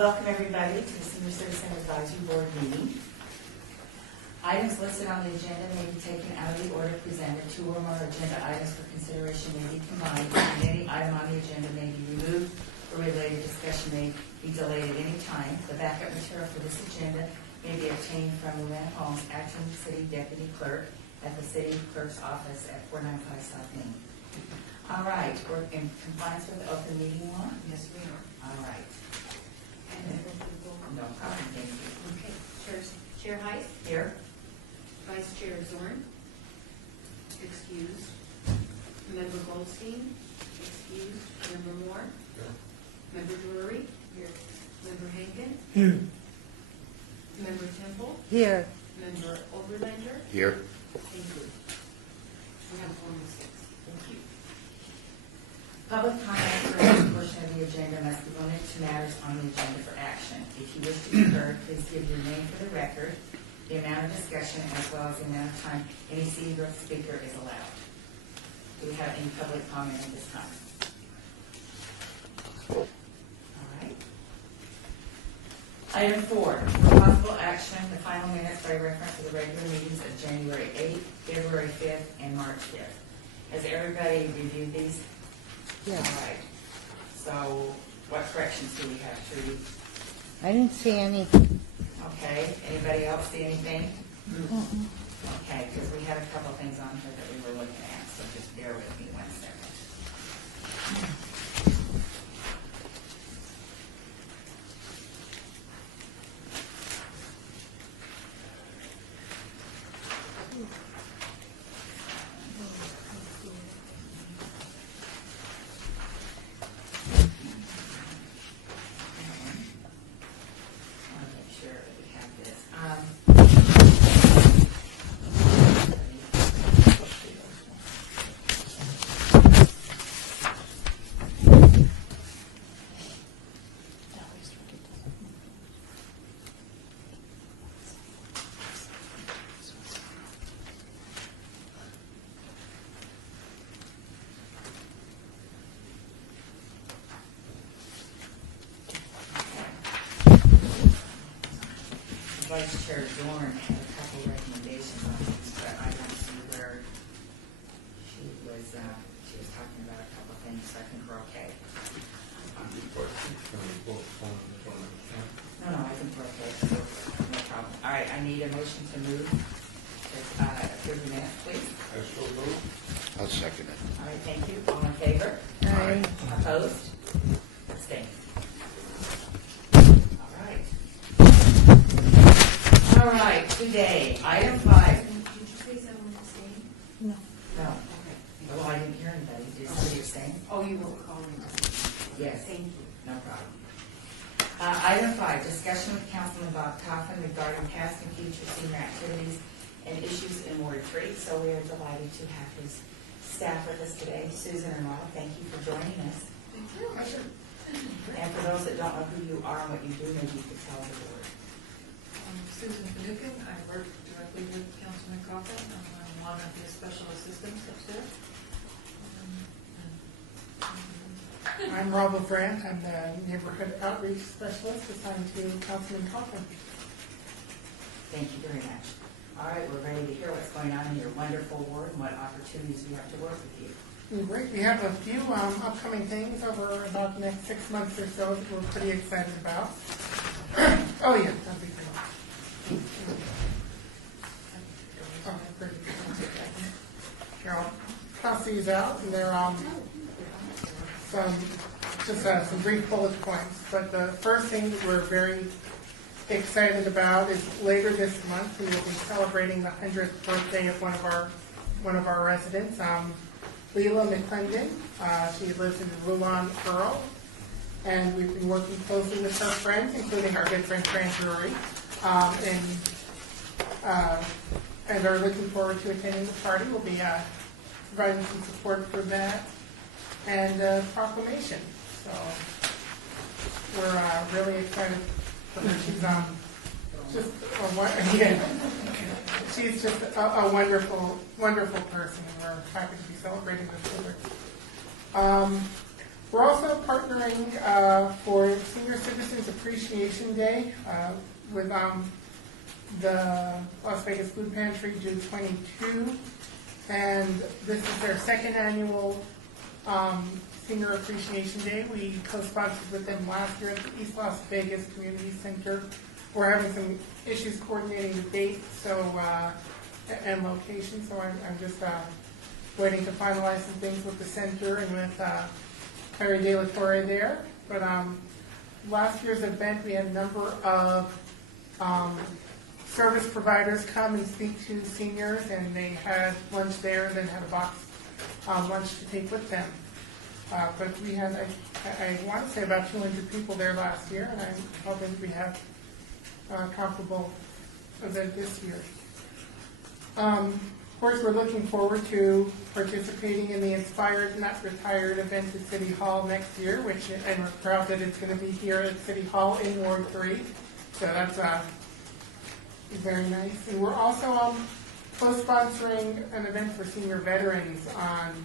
Welcome everybody to the Senior Citizen Advisory Board meeting. Items listed on the agenda may be taken out of the order presented. Two or more agenda items for consideration may be combined, and any item on the agenda may be removed or related discussion may be delayed at any time. The backup material for this agenda may be obtained from Luann Holmes, Acting City Deputy Clerk at the City Clerk's Office at 495 South Main. All right, we're in compliance with the open meeting law? Yes, we are. All right. No problem, thank you. Okay, Chair Height, Here? Vice Chair Zorn, excused. Member Goldstein, excused. Member Moore, Member Drury, here. Member Hankin, Here. Member Temple, Here. Member Overlander. Here. Thank you. We have 4 and 6. Thank you. Public comment for any portion of the agenda must be limited to matters on the agenda for action. If you wish to be heard, please give your name for the record, the amount of discussion, as well as the amount of time any single speaker is allowed. Do we have any public comment at this time? All right. Item 4, for possible action, the final minutes by reference to the regular meetings of January 8th, February 5th, and March 5th. Has everybody reviewed these? Yeah. All right. So what corrections do we have, Trudy? I didn't see any. Okay. Anybody else see anything? Okay, because we had a couple things on here that we were looking at, so just bear with me 1 second. I want to make sure that we have this. Vice Chair Dorn had a couple recommendations on these, but I don't see where she was talking about a couple of things, so I think we're okay. No, I think we're okay. No problem. All right, I need a motion to move. Approve the minutes, please. I'll second it. All right, thank you. All in favor? Aye. Opposed? Abstained. All right, today, item 5. Did you say someone was saying? No. No. Okay. Well, I didn't hear anybody. Did somebody abstain? Oh, you were calling us. Yes. Thank you. No problem. Item 5, discussion with Councilman Bob Coffin regarding past and future senior activities and issues in Ward 3. So we are delighted to have his staff with us today. Susan and Rob, thank you for joining us. Thank you. And for those that don't know who you are and what you do, maybe you could tell the board. Susan Finucane. I work directly with Councilman Coffin. I'm one of his special assistants upstairs. I'm Rob LeBrant. I'm the Neighborhood Outreach Specialist assigned to Councilman Coffin. Thank you very much. All right, we're ready to hear what's going on in your wonderful ward and what opportunities we have to work with you. Great. We have a few upcoming things over about the next 6 months or so that we're pretty excited about. Oh, yeah. That'd be great. Oh, great. Here, I'll pass these out, and they're some brief bullet points. But the first thing that we're very excited about is later this month we will be celebrating the 100th birthday of one of our residents, Leela McClendon. She lives in Rulon, Earl, and we've been working closely with her friends, including our good friend Fran Drury, and are looking forward to attending the party. We'll be providing some support for that and proclamation. So we're really excited for her. She's just a wonderful person, and we're happy to be celebrating this with her. We're also partnering for Senior Citizens Appreciation Day with the Las Vegas Food Pantry, June 22. And this is their second annual Senior Appreciation Day. We co-sponsored with them last year at the East Las Vegas Community Center. We're having some issues coordinating the date and location, so I'm just waiting to finalize some things with the center and with Perry De La Torre there. But last year's event, we had a number of service providers come and speak to seniors, and they had lunch there and then had a box lunch to take with them. But we had, I want to say about 200 people there last year, and I'm hoping we have a comparable event this year. Of course, we're looking forward to participating in the Inspired Not Retired event at City Hall next year, and we're proud that it's going to be here at City Hall in Ward 3. So that's very nice. And we're also co-sponsoring an event for senior veterans on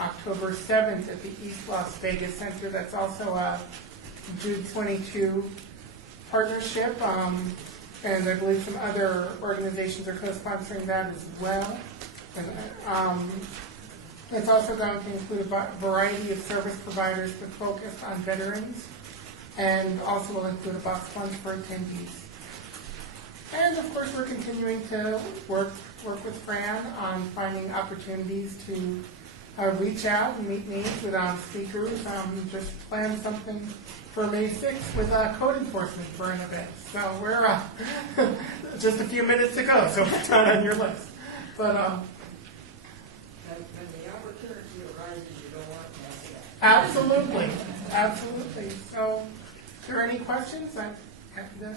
October 7th at the East Las Vegas Center. That's also a June 22 partnership. And I believe some other organizations are co-sponsoring that as well. And it's also going to include a variety of service providers to focus on veterans, and also will include a box lunch for attendees. And of course, we're continuing to work with Fran on finding opportunities to reach out and meet needs with speakers. Just plan something for May 6th with code enforcement for an event. So we're just a few minutes to go, so it's not on your list. But When the opportunity arises, you don't want to pass it up. absolutely, absolutely. So, if there are any questions, I'm happy to.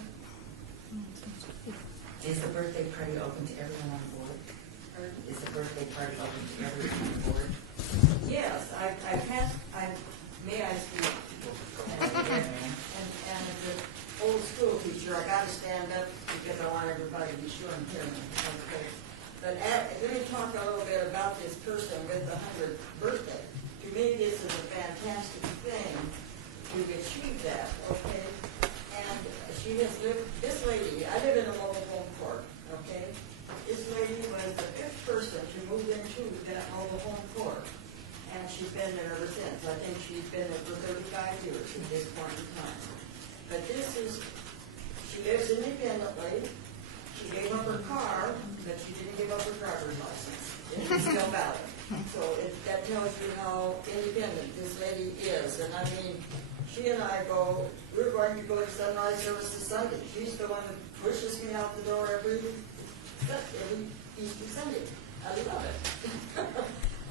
Is the birthday party open to everyone on board? Or is the birthday party open to everyone on board? Yes, may I speak? And as an old school teacher, I got to stand up because I want everybody to be sure and hear me. Okay. But let me talk a little bit about this person with the 100th birthday. To me, this is a fantastic thing to achieve that, okay? And she has lived, this lady, I live in a mobile home park, okay? This lady was the 5th person to move into that mobile home park. And she's been there ever since. I think she's been there for 35 years at this point in time. But she lives independently. She gave up her car, but she didn't give up her driver's license. It's still valid. So that tells you how independent this lady is. And I mean, she and I we're going to go to Sunrise Services Sunday. She's the one that pushes me out the door every Easter Sunday. I love it.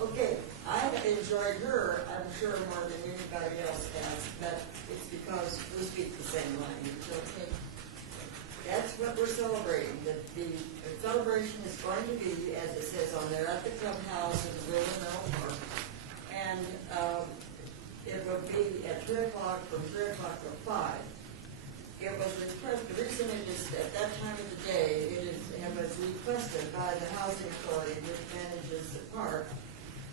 Okay, I have enjoyed her, I'm sure, more than anybody else has, but it's because we speak the same language, okay? That's what we're celebrating. The celebration is going to be, as it says on there, at the clubhouse in the Willow Mill Park. And it will be at 3 o'clock, from 3 o'clock to 5. It was requested, the reason it is at that time of the day, it was requested by the housing authority, which manages the park,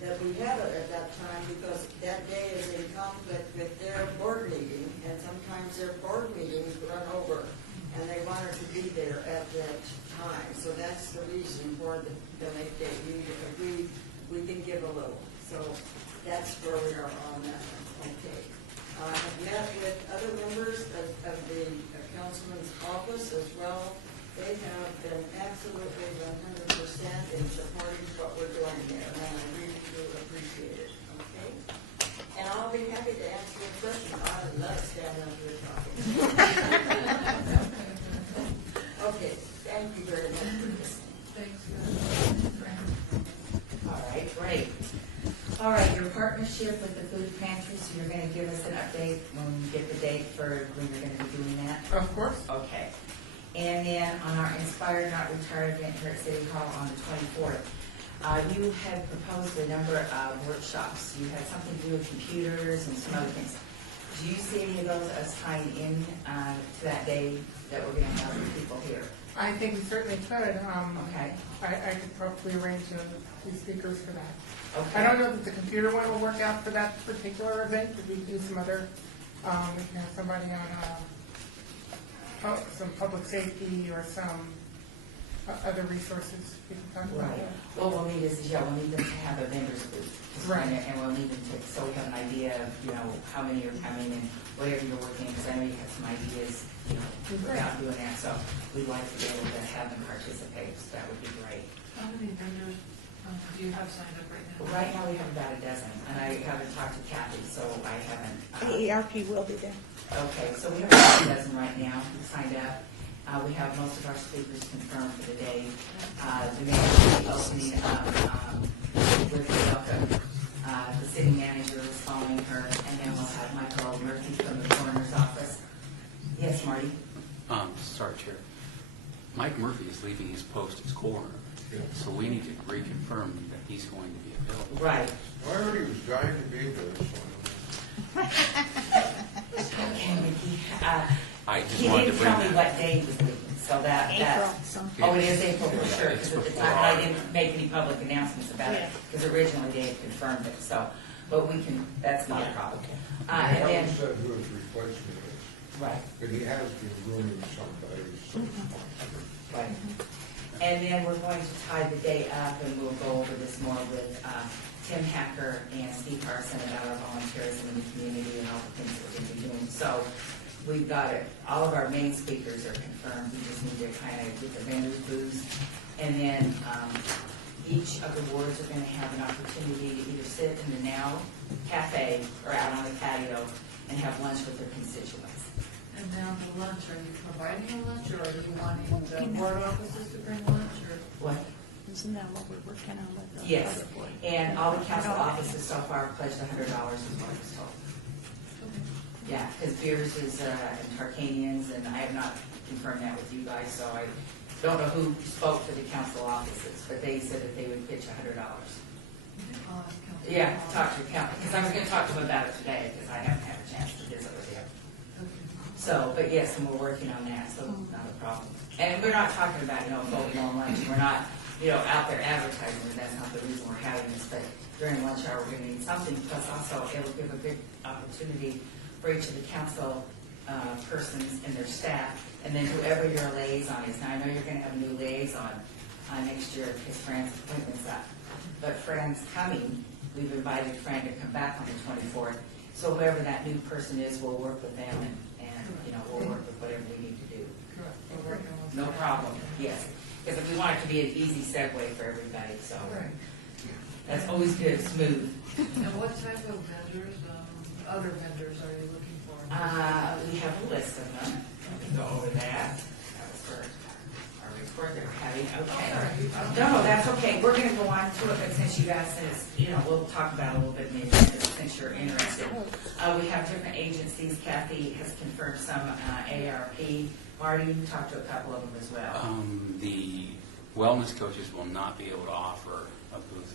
that we have it at that time because that day is in conflict with their board meeting, and sometimes their board meetings run over, and they want her to be there at that time. So that's the reason for the late day. We agreed we can give a little. So that's where we are on that. Okay. I have met with other members of the councilman's office as well. They have been absolutely 100% in supporting what we're doing there, and I really do appreciate it, okay? And I'll be happy to answer your questions. I love standing up here talking. Okay, thank you very much for listening. Thanks, Fran. All right, great. All right, your partnership with the food pantry, so you're going to give us an update when you get the date for when you're going to be doing that? Of course. Okay. And then on our Inspired Not Retired event here at City Hall on the 24th, you had proposed a number of workshops. You had something to do with computers and some other things. Do you see any of those as tying in to that day that we're going to have with people here? I think we certainly could. Okay. I could probably arrange few speakers for that. Okay. I don't know that the computer one will work out for that particular event, but we can do some other, we can have somebody on, some public safety or some other resources we can talk about. Right. What we'll need is, we'll need them to have a vendor's booth. Right. And we'll need them to, so we have an idea of, how many are coming and whatever you're working, because I know you have some ideas, about doing that. So we'd like to be able to have them participate, so that would be great. How many vendors do you have signed up right now? Right now, we have about a dozen, and I haven't talked to Kathy, so I haven't. The ERP will be there. Okay, so we have about a dozen right now who signed up. We have most of our speakers confirmed for the day. The mayor will be opening up with welcome. The city manager is following her, and then we'll have Michael Murphy from the coroner's office. Yes, Marty? Sorry, Chair. Mike Murphy is leaving his post as coroner, so we need to reconfirm that he's going to be available. Right. I heard he was dying to be there, Okay, Mickey. I just He wanted to didn't bring tell me that. what day he was leaving, so that. April, so. Oh, it is April for sure, It's because at the before time, I our- didn't make any public announcements about it, Yeah. because originally they had confirmed it, so, but we can, that's not a problem. He And hasn't then, said who his replacement is, right, but he has been grooming somebody, so. right. And then we're going to tie the day up, and we'll go over this more with Tim Hacker and Steve Carson about our volunteerism in the community and all the things that we're going to be doing. So we've got it, all of our main speakers are confirmed, we just need to kind of get the vendors booths. And then each of the wards are going to have an opportunity to either sit in the Now Cafe or out on the patio and have lunch with their constituents. And now the lunch, are you providing a lunch, or are you wanting the board offices to bring lunch, or? What? Isn't that what we're working on with the Yes, other board? and all the council offices so far pledged $100 is what I was told. Okay. Yeah, because Beers is, and Tarkanians, and I have not confirmed that with you guys, so I don't know who spoke for the council offices, but they said that they would pitch $100. I'll ask Councilman Yeah, Hall. talk to your council, because I was gonna talk to them about it today, because I haven't had a chance to visit with them. Okay. So, but yes, and we're working on that, so not a problem. And we're not talking about, voting on lunch, we're not, out there advertising, and that's not the reason we're having this, but during lunch hour, we're gonna need something, plus also it'll give a good opportunity for each of the council persons and their staff, and then whoever your liaison is. Now, I know you're gonna have a new liaison next year, because Fran's appointment's up. But Fran's coming, we've invited Fran to come back on the 24th, so whoever that new person is, we'll work with them, and we'll work with whatever we need to do. Correct. We're working on No that. problem, yes, because we want it to be an easy segue for everybody, so Right. that's always good, smooth. And what type of vendors, other vendors are you looking for? We have a list of them, let me go over that. That was for our report that we're having, okay. No, that's okay, we're gonna go on to it, but since you guys, we'll talk about it a little bit maybe, since you're interested. We have different agencies, Kathy has confirmed some ARP. Marty, you talked to a couple of them as well. The wellness coaches will not be able to offer a booth.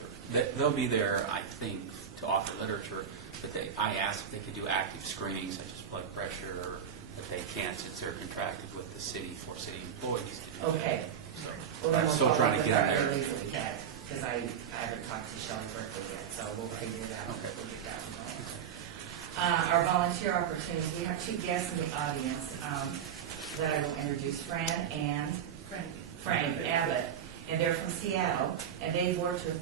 They'll be there, I think, to offer literature, but I asked if they could do active screenings such as blood pressure, or if they can't, since they're contracted with the city for city employees to do that. Okay. So Well, then I'm we'll still follow trying up to with get our in there. earlies that we had, because I haven't talked to Shelley Berkeley yet, so we'll figure it out. Okay. We'll get that one going. Our volunteer opportunities, we have two guests in the audience that I will introduce, Fran and Frank Abbott, and they're from Seattle, and they've worked with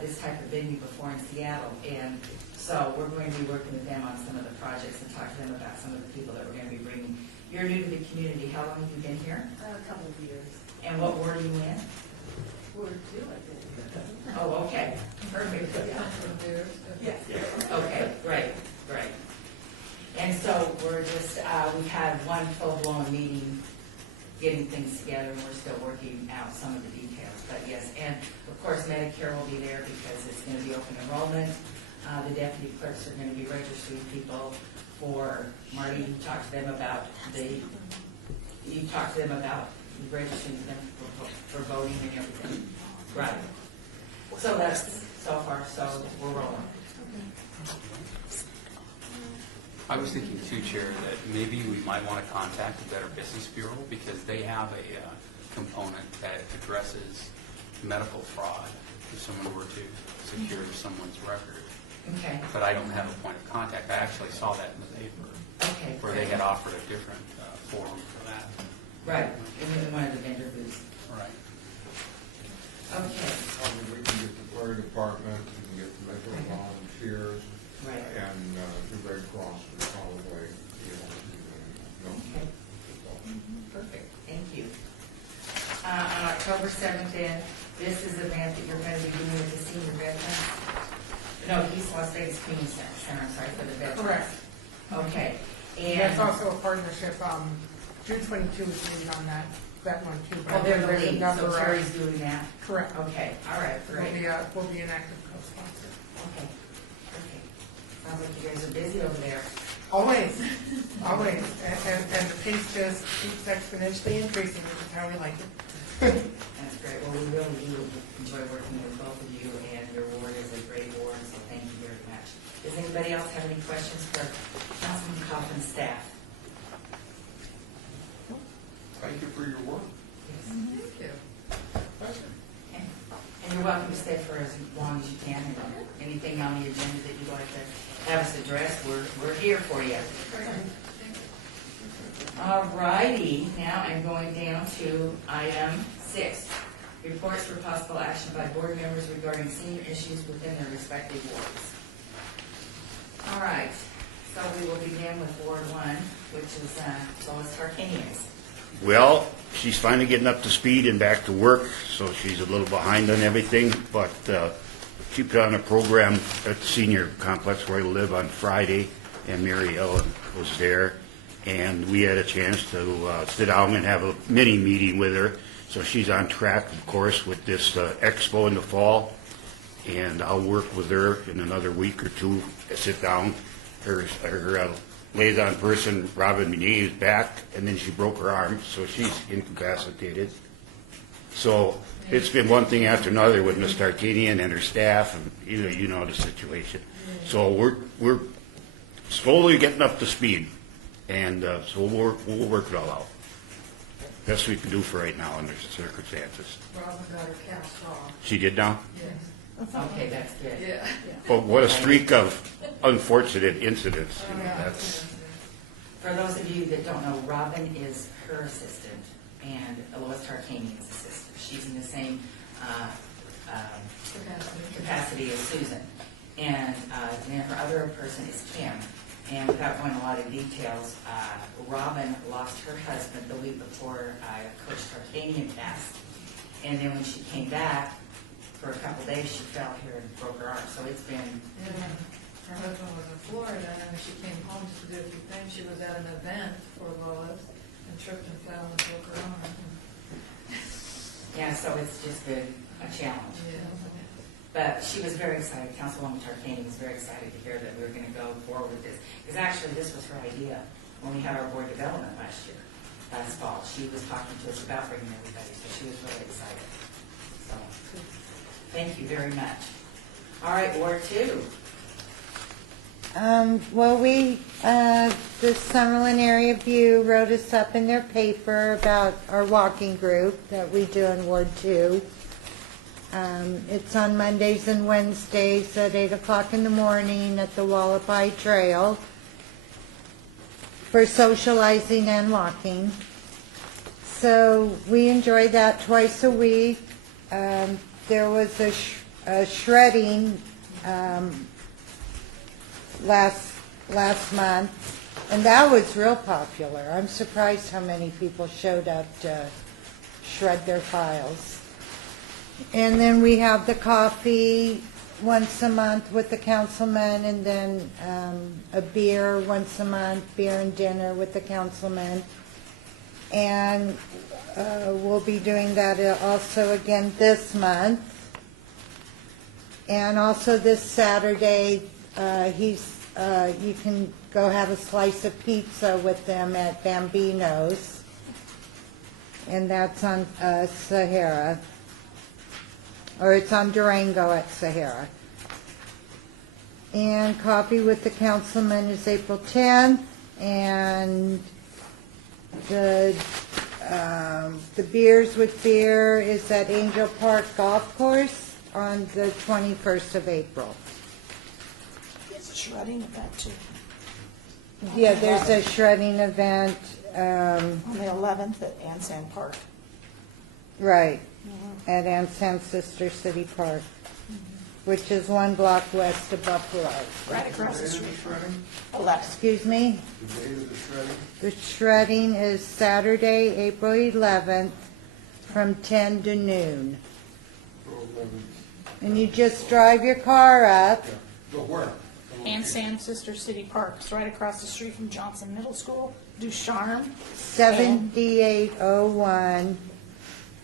this type of venue before in Seattle, and so we're going to be working with them on some of the projects and talk to them about some of the people that we're going to be bringing. You're new to the community, how long have you been here? A couple of years. And what ward are you in? We're two, I think. Oh, okay, perfect. Councilman Beers? Yes. Okay, great. And so we're just, we've had one full-blown meeting, getting things together, and we're still working out some of the details. But yes, and of course Medicare will be there because it's going to be open enrollment. The deputy clerks are going to be registering people for, Marty, you talked to them about registering them for voting and everything. Right. So that's, so far, so we're rolling. I was thinking too, Chair, that maybe we might want to contact the Better Business Bureau, because they have a component that addresses medical fraud if someone were to secure someone's record. Okay, But I don't have a point of contact. I actually saw that in the paper, okay. where they had offered a different forum for that. Right, in one of the vendor booths. Right. Okay, We can get the fire department, we can get the medical volunteers, right. and the Red Cross would probably be able to, Okay. Perfect, thank you. On October 7th, then, this is an event that you're going to be doing with the senior veterans. No, East Las Vegas Community Center, I'm sorry, for the veterans. Correct. Okay, That's and, also a partnership, June 22 is lead on that one too. but oh, they're the there's lead, another, so Terry's doing that? Correct. Okay, all right, We'll great. be an active co-sponsor. Okay, okay. Sounds like you guys are busy over there. Always, always, and the pace just keeps exponentially increasing, which is how we like it. That's great. Well, we really do enjoy working with both of you, and your ward is a great ward, so thank you very much. Does anybody else have any questions for Councilman Coffin's staff? thank you for your work. Yes. Thank you. And you're welcome to stay for as long as you can, and anything on the agenda that you'd like to have us address, we're here for you. All righty, now I'm going down to item 6. Reports for possible action by board members regarding senior issues within their respective wards. All right, so we will begin with Ward 1, which is Lois Tarkanian's. Well, she's finally getting up to speed and back to work, so she's a little behind on everything, but she put on a program at the senior complex where I live on Friday, and Mary Ellen was there, and we had a chance to sit down and have a mini meeting with her. So she's on track, of course, with this expo in the fall, and I'll work with her in another week or two, sit down. Her liaison person, Robin Menet, is back, and then she broke her arm, so she's incapacitated. So it's been one thing after another with Ms. Tarkanian and her staff, and you know the situation. So we're slowly getting up to speed, and so we'll work it all out. Best we can do for right now under the circumstances. Robin got her cast off. She did now? Yes. Okay, that's good. Yeah. But what a streak of unfortunate incidents. You know, that's, For those of you that don't know, Robin is her assistant and Lois Tarkanian's assistant. She's in the same capacity as Susan. And then her other person is Kim. And without going into a lot of details, Robin lost her husband the week before Coach Tarkanian passed. And then when she came back, for a couple days, she fell here and broke her arm. So it's been... Yeah, her husband was in Florida, and when she came home just to do a few things, she was at an event for Lois, and tripped and fell and broke her arm. Yeah, so it's just been a challenge. Yeah. But she was very excited, Councilwoman Tarkanian was very excited to hear that we were going to go forward with this. Because actually, this was her idea when we had our board development last fall. She was talking to us about bringing everybody, so she was really excited. So, thank you very much. All right, Ward 2. Well, the Summerlin Area View wrote us up in their paper about our walking group that we do in Ward 2. It's on Mondays and Wednesdays at 8 o'clock in the morning at the Wallaby Trail for socializing and walking. So we enjoy that twice a week. There was a shredding last month, and that was real popular. I'm surprised how many people showed up to shred their files. And then we have the coffee once a month with the councilman, and then a beer once a month, beer and dinner with the councilman. And we'll be doing that also again this month. And also this Saturday, you can go have a slice of pizza with them at Bambino's. And that's on Sahara. Or it's on Durango at Sahara. And coffee with the councilman is April 10th, and the Beers with Beer is at Angel Park Golf Course on the 21st of April. It's a shredding event too. Yeah, there's a shredding event, On the 11th at Ansan Park. right, at Ansan Sister City Park, which is 1 block west of Buffalo. Right across the street from Shredding? 11th. Excuse me? The date of the shredding? The shredding is Saturday, April 11th, from 10 to noon. April 11th. And you just drive your car up. Yeah. Go where? Ansan Sister City Park. It's right across the street from Johnson Middle School. Ducharme. 7801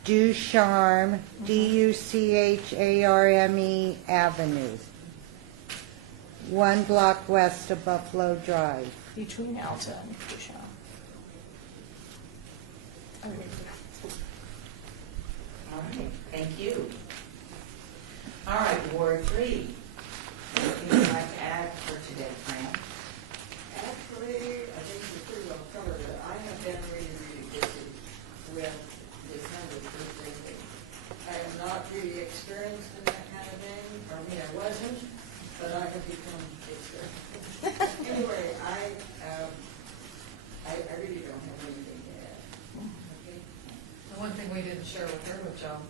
Ducharme, Ducharme Avenue, 1 block west of Buffalo Drive. Between Alta and Ducharme. All right, thank you. All right, Ward 3. Anything you'd like to add for today, Fran? Actually, I think we pretty well covered it. I have been really, really busy with this 100th birthday thing. I am not really experienced in that kind of thing. I mean, I wasn't, but I have become experienced. Anyway, I really don't have anything to add. Okay? The one thing we didn't share with her, which I'll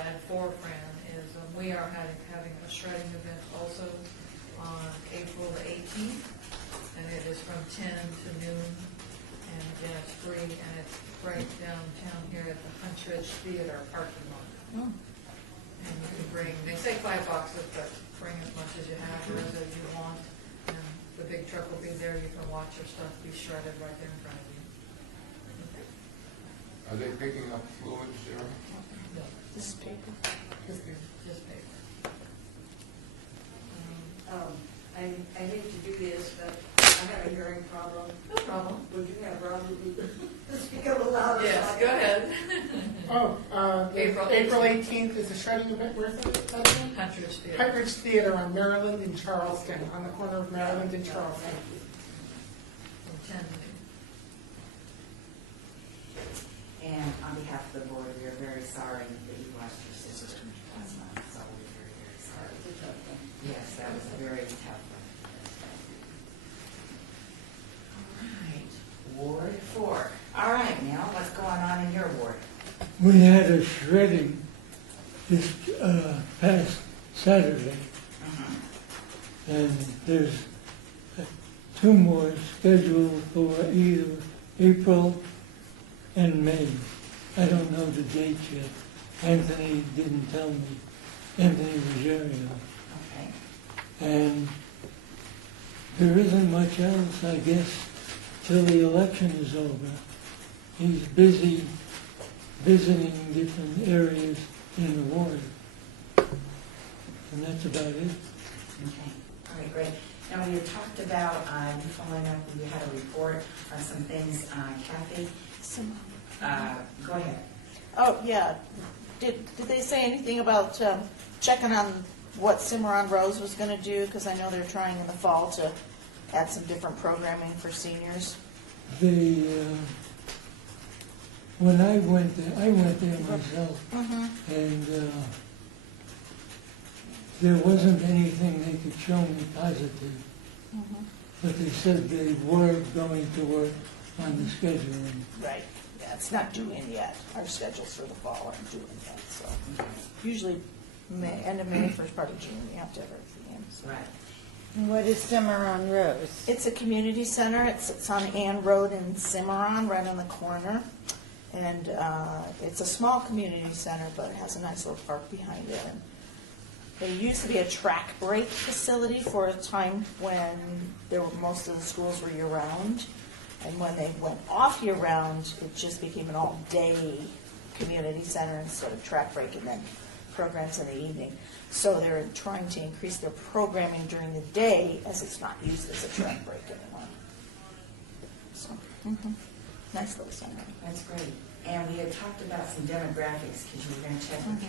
add for Fran, is we are having a shredding event also on April the 18th, and it is from 10 to noon, and again, it's free, and it's right downtown here at the Hunch Ridge Theater parking lot. And you can bring, they say 5 boxes, but bring as much as you have, or as you want, and the big truck will be there, you can watch your stuff be shredded right there in front of you. Are they picking up fluids there? This is paper. Just paper. I hate to do this, but I have a hearing problem. No problem. Would you have Robbie speak a little louder? Yes, go ahead. April April 18th is a shredding event. Where's it? Hunch Ridge Theater. Huntridge Theater on Maryland and Charleston, on the corner of Maryland and Charleston. From 10 to noon. And on behalf of the board, we are very sorry that you lost your sister last month, so we're very, very sorry. Yes, that was a very tough one. All right, Ward 4. All right, now, what's going on in your ward? We had a shredding this past Saturday, and there's 2 more scheduled for either April and May. I don't know the dates yet. Anthony didn't tell me. Anthony Ruggiero. Okay. And there isn't much else, I guess, till the election is over. He's busy visiting different areas in the ward. And that's about it. Okay, all right, great. Now, we had talked about, you following up, we had a report on some things, Kathy, go ahead. Oh, yeah. Did they say anything about checking on what Cimarron Rose was going to do? Because I know they're trying in the fall to add some different programming for seniors. They, when I went there myself, and there wasn't anything they could show me positive. But they said they were going to work on the scheduling. Right. Yeah, it's not due in yet. Our schedules for the fall aren't due in yet, so usually May, end of May, first part of June, you have to have everything in. So. Right. And what is Cimarron Rose? It's a community center. It's on Ann Road in Cimarron, right on the corner. And it's a small community center, but it has a nice little park behind it. And there used to be a track break facility for a time when most of the schools were year-round. And when they went off year-round, it just became an all-day community center instead of track break and then programs in the evening. So they're trying to increase their programming during the day as it's not used as a track break anymore. So, nice little center. That's great. And we had talked about some demographics, because you were going to check with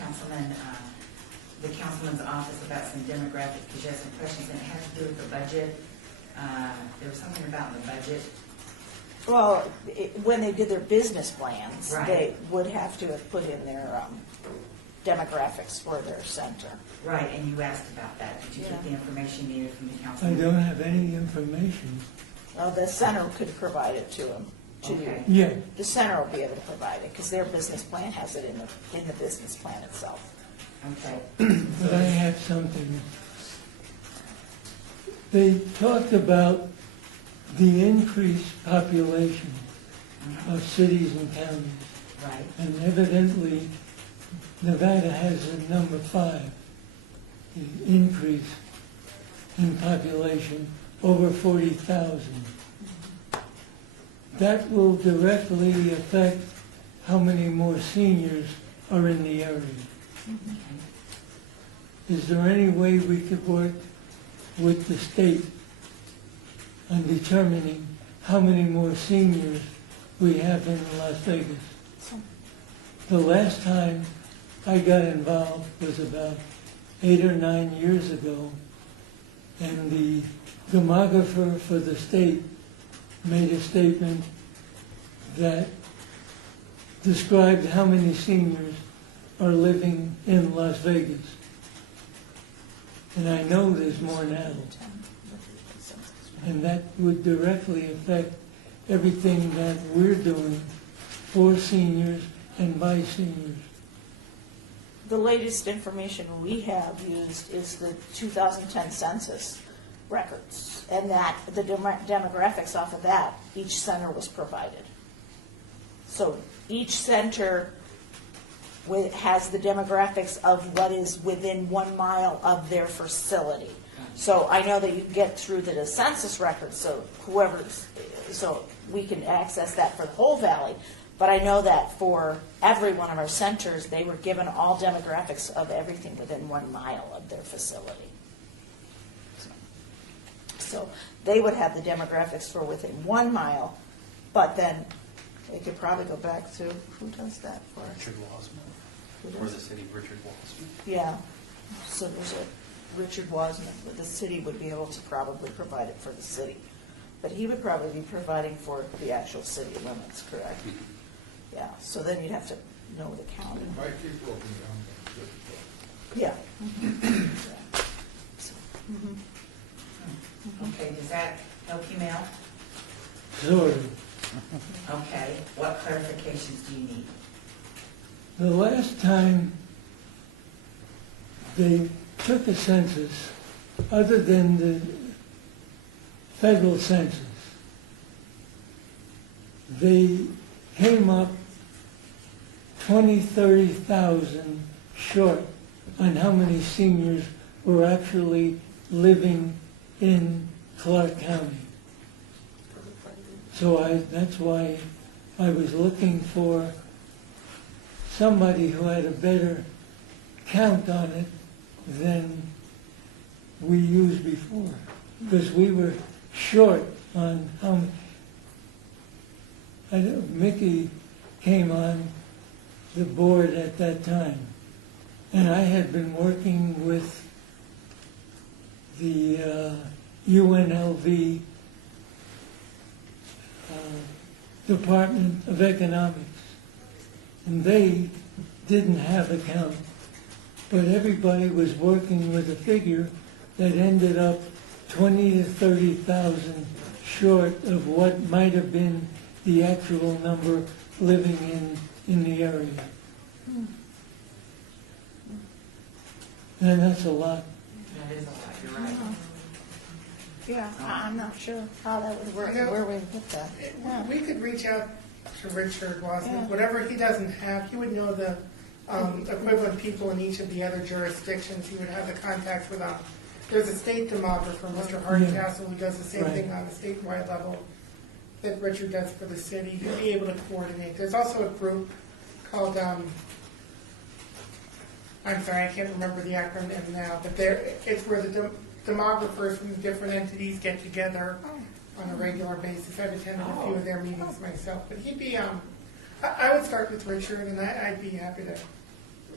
the councilman's office about some demographics, because you had some questions, and it had to do with the budget. There was something about the budget. Well, when they did their business plans, Right. they would have to have put in their demographics for their center. Right, and you asked about that. Did you get the information needed from the council? I don't have any information. Well, the center could provide it to them, to you. Okay. Yeah, The center will be able to provide it, because their business plan has it in the business plan itself. Okay. but I have something. They talked about the increased population of cities and counties. Right. And evidently, Nevada has a number 5, the increase in population over 40,000. That will directly affect how many more seniors are in the area. Is there any way we could work with the state on determining how many more seniors we have in Las Vegas? The last time I got involved was about 8 or 9 years ago, and the demographer for the state made a statement that described how many seniors are living in Las Vegas. And I know there's more now. And that would directly affect everything that we're doing for seniors and by seniors. The latest information we have used is the 2010 census records, and that the demographics off of that, each center was provided. So each center has the demographics of what is within 1 mile of their facility. So I know that you can get through the census records, so so we can access that for the whole valley. But I know that for every one of our centers, they were given all demographics of everything within 1 mile of their facility. So they would have the demographics for within 1 mile, but then they could probably go back to, who does that for us? Richard Who Wasman, for does- the city, Richard Wasman. Yeah, so there's a Richard Wasman, but the city would be able to probably provide it for the city. But he would probably be providing for the actual city limits, correct? Yeah, so then you'd have to know the county. Might keep looking down. Yeah. Okay, does that help you, Mel? Sort of. Okay, what clarifications do you need? The last time they took a census, other than the federal census, they came up 20, 30,000 short on how many seniors were actually living in Clark County. So that's why I was looking for somebody who had a better count on it than we used before. Because we were short on how many. Mickey came on the board at that time, and I had been working with the UNLV Department of Economics, and they didn't have a count, but everybody was working with a figure that ended up 20 to 30,000 short of what might have been the actual number living in the area. And that's a lot. That is a lot, you're right. Yeah, I'm not sure how that would work, where we would put that. Yeah. We could reach out to Richard Wasman, Yeah. whatever he doesn't have, he would know the equivalent people in each of the other jurisdictions, he would have the contacts with them. There's a state demographer, Mr. Hardcastle, who does the same Right. thing on a statewide level that Richard does for the city, he'd be able to coordinate. There's also a group called, I'm sorry, I can't remember the acronym now, but it's where the demographers from the different entities get together on a regular basis. I've attended a few of their meetings myself, but he'd be, I would start with Richard, and I'd be happy to,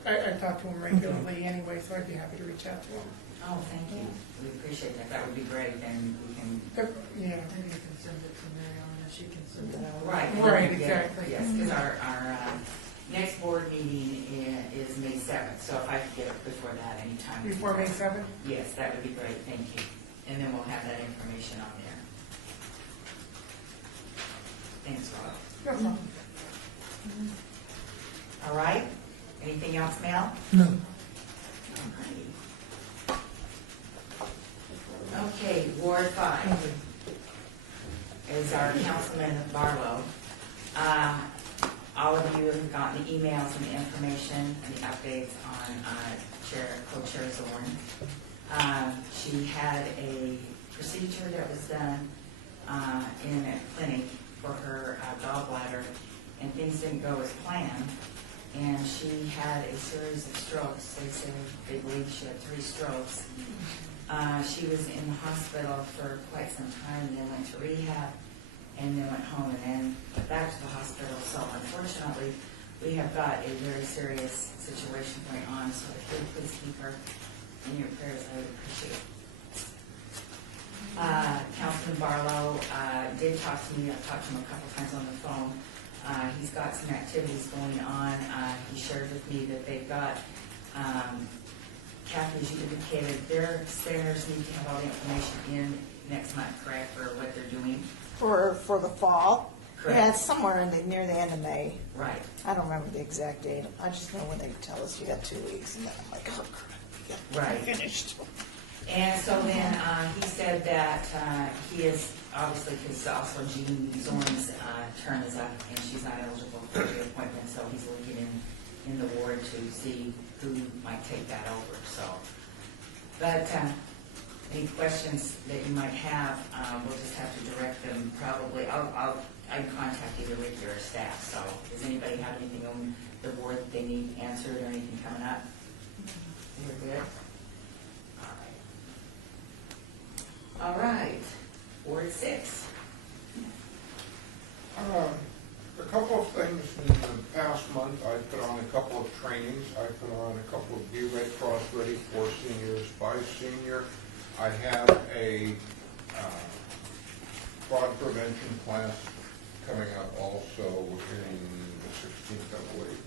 I talk to him regularly anyway, so I'd be happy to reach out to him. Oh, thank you. We appreciate that. That would be great, then we can. Yeah. Maybe you can send it to Mariana, she can send it out. Right. Right, Yeah, exactly. Yes, because our Next board meeting is May 7th, so if I could get it before that, anytime. Before May 7th? Yes, that would be great, thank you. And then we'll have that information on there. Thanks, Rob. No problem. All right, anything else, Mel? No. Alrighty. Okay, Ward 5 is our Councilman Barlow. All of you have gotten the emails and the information and the updates on Co-Chair Zorn. She had a procedure that was done in a clinic for her gallbladder, and things didn't go as planned. And she had a series of strokes. They said they believe she had 3 strokes. She was in the hospital for quite some time, and then went to rehab, and then went home, and then back to the hospital. So unfortunately, we have got a very serious situation going on. So if you would please keep her in your prayers, I would appreciate it. Councilman Barlow did talk to me. I've talked to him a couple times on the phone. He's got some activities going on. He shared with me that they've got, Kathy, as you indicated, their centers need to have all the information in next month, correct, for what they're doing? For the fall. Correct. Yeah, it's somewhere near the end of May. Right. I don't remember the exact date. I just know when they tell us you got 2 weeks, and then I'm like, oh crap, Right. finished. And so then he said that he is, obviously, because also Jean Zorn's term is up, and she's not eligible for the appointment, so he's looking in the ward to see who might take that over. So, but any questions that you might have, we'll just have to direct them. Probably, I can contact either Ricky or staff. So, does anybody have anything on the board that they need answered or anything coming up? You're good. All right, Ward 6. A couple of things in the past month. I put on a couple of trainings. I put on a couple of Be Red Cross Ready for Seniors by Senior. I have a fraud prevention class coming up also in the 16th, I believe.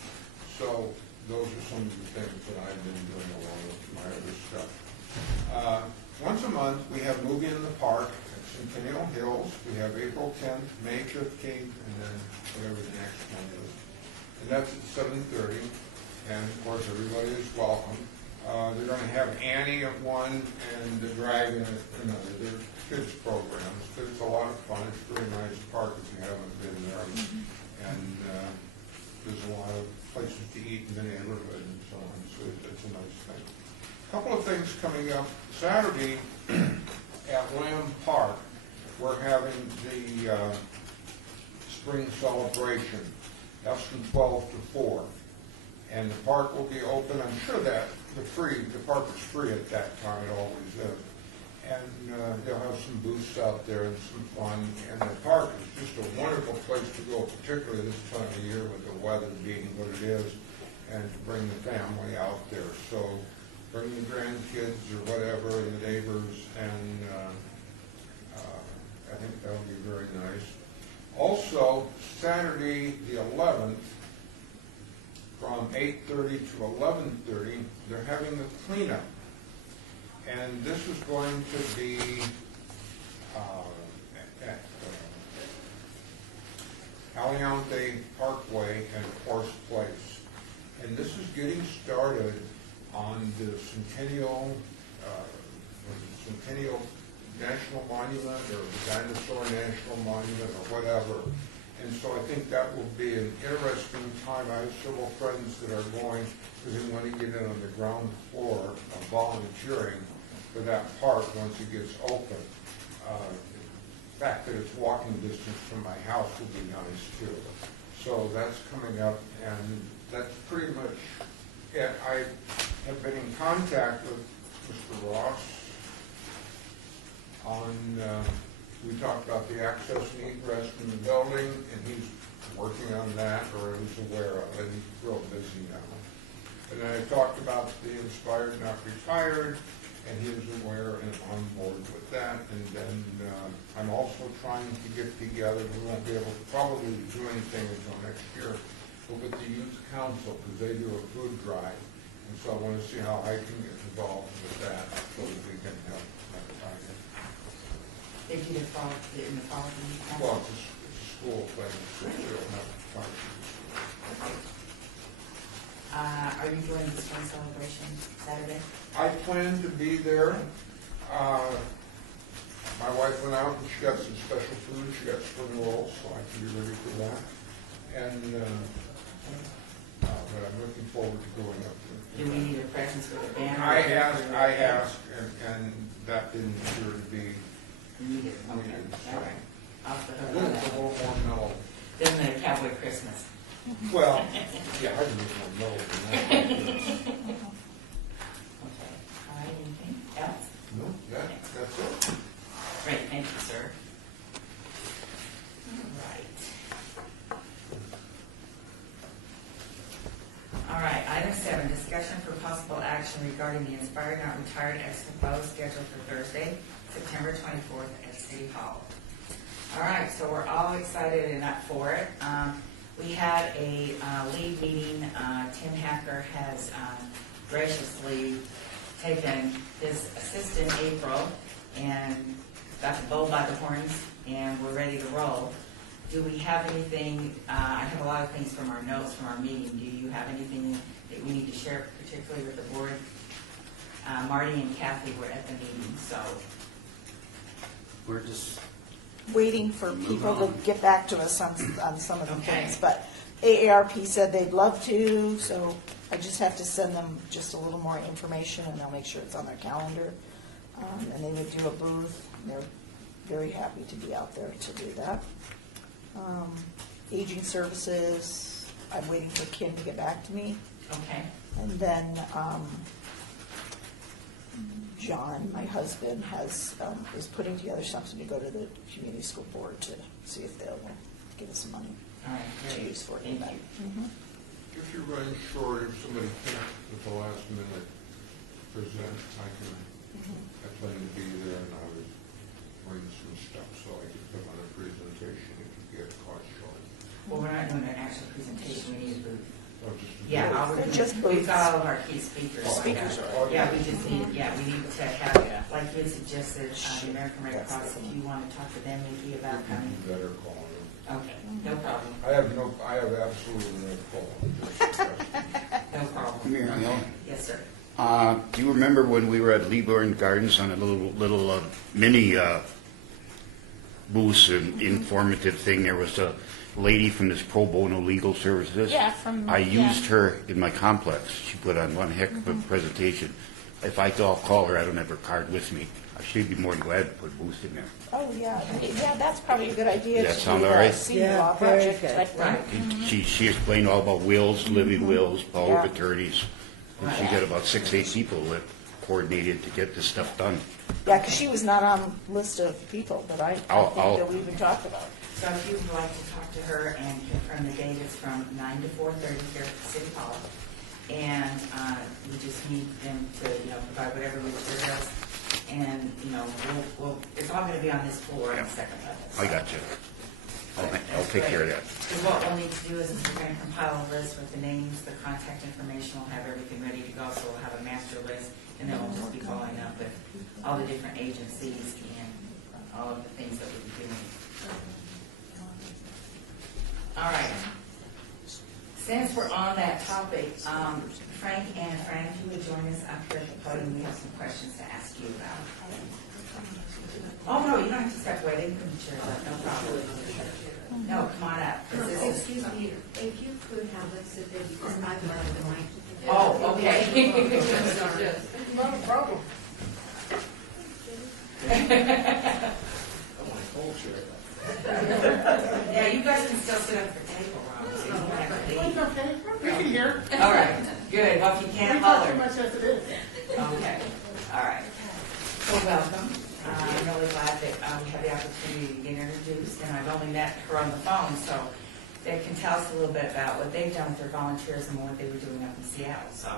So those are some of the things that I've been doing along with my other stuff. Once a month, we have Movie in the Park at Centennial Hills. We have April 10th, May 15th, and then whatever the next one is. And that's at 7:30. And of course, everybody is welcome. They're going to have Annie at 1 and the Dragon at another. They're kids programs, but it's a lot of fun. It's a really nice park if you haven't been there. And there's a lot of places to eat in the neighborhood and so on. So it's a nice thing. A couple of things coming up. Saturday at Lamb Park, we're having the spring celebration. That's from 12 to 4. And the park will be open. I'm sure that the park is free at that time. It always is. And they'll have some booths out there and some fun. And the park is just a wonderful place to go, particularly this time of year with the weather being what it is, and to bring the family out there. So bring the grandkids or whatever, and the neighbors, and I think that'll be very nice. Also, Saturday the 11th, from 8:30 to 11:30, they're having a cleanup. And this is going to be at Aliante Parkway and Horse Place. And this is getting started on the Centennial National Monument or the Dinosaur National Monument or whatever. And so I think that will be an interesting time. I have several friends that are going because they want to get in on the ground floor of volunteering for that park once it gets open. The fact that it's walking distance from my house will be nice too. So that's coming up, and that's pretty much it. I have been in contact with Mr. Ross on, we talked about the access and egress in the building, and he's working on that, or he's aware of it. He's real busy now. And then I talked about the Inspired Not Retired, and he is aware and on board with that. And then I'm also trying to get together. We won't be able to probably do anything until next year, but with the youth council, because they do a food drive. And so I want to see how I can get involved with that, so that we can have advertising. They do the fall, in the fall. Well, it's a school thing, so we don't have fire. Are you doing the spring celebration Saturday? I plan to be there. My wife went out and she got some special food. She got spring rolls, so I can be ready for that. And, but I'm looking forward to going up there. Do we need a presence for the banner? I asked, and that didn't appear to be Need it, okay, needed. all right. Off the A hook on that. little more mellow. Then the Cowboy Christmas. Well, yeah, I can get more mellow than that. Okay, all right, anything else? No, that's it. Great, thank you, sir. All right, item 7, discussion for possible action regarding the Inspired Not Retired Expo scheduled for Thursday, September 24th at City Hall. All right, so we're all excited and up for it. We had a lead meeting. Tim Hacker has graciously taken his assistant, April, and got the bull by the horns, and we're ready to roll. Do we have anything, I have a lot of things from our notes from our meeting. Do you have anything that we need to share, particularly with the board? Marty and Kathy were at the meeting, so. We're just, Waiting for people to get back to us on some of the Okay. things, but AARP said they'd love to, so I just have to send them just a little more information, and they'll make sure it's on their calendar. And they would do a booth, and they're very happy to be out there to do that. Aging services, I'm waiting for Kim to get back to me. Okay. And then John, my husband, is putting together something to go to the community school board to see if they'll give us some money All right, to great. use for it. Thank you. Mhm. If you're running short, if somebody can't at the last minute present, I plan to be there, and I would bring some stuff so I could put on a presentation if you get caught short. Well, we're not doing an actual presentation, we need a booth. Or just a Yeah, booth. I'll They're just we've got booths. all of our key speakers. Speakers are- Yeah, we just need, we need to have, like you had suggested, the American Red Cross, if you want to talk to them maybe about You'd coming. be better calling them. Okay, no problem, I have absolutely no call. no problem. Mayor Young, Yes, sir. do you remember when we were at Leaborn Gardens on a little mini booth and informative thing? There was a lady from this pro bono legal services. Yeah, from- I yeah. used her in my complex. She put on one heck of a presentation. If I could, I'll call her. I don't have her card with me. She'd be more than glad to put a booth in there. Oh, yeah, that's probably a good idea. Does that to sound do all a right? senior Yeah, law very project good. type thing. Right. She explained all about wills, living wills, power Yeah. of attorneys. And she got about 6, 8 people that coordinated to get this stuff done. Yeah, because she was not on the list of people that I I'll- think that we even talked about. So if you would like to talk to her and confirm the date, it's from 9 to 4:30 here at the City Hall. And we just need them to, provide whatever materials. And, it's all going to be on this floor on the second level. I got you. I'll take care of that. Because what we'll need to do is we're going to compile a list with the names, the contact information, we'll have everything ready to go, so we'll have a master list, and then we'll just be following up with all the different agencies and all of the things that we'll be doing. All right. Since we're on that topic, Frank, if you would join us up here at the podium, we have some questions to ask you about. Oh, no, you don't have to step away, they can put the chairs up, no problem. No, come on up. 'cause this is- Excuse me, if you could have us sit there because I've left the mic. Oh, okay. Yes. Not a problem. Yeah, you guys can still sit up at the table, Ron, so you don't have to It's leave. okay, we can hear. All right, good, well, if you We can't talk too holler. much as it is. Okay, all right. Well, welcome. I'm really glad that we had the opportunity to get introduced, and I've only met her on the phone, so they can tell us a little bit about what they've done with their volunteers and what they were doing up in Seattle, so.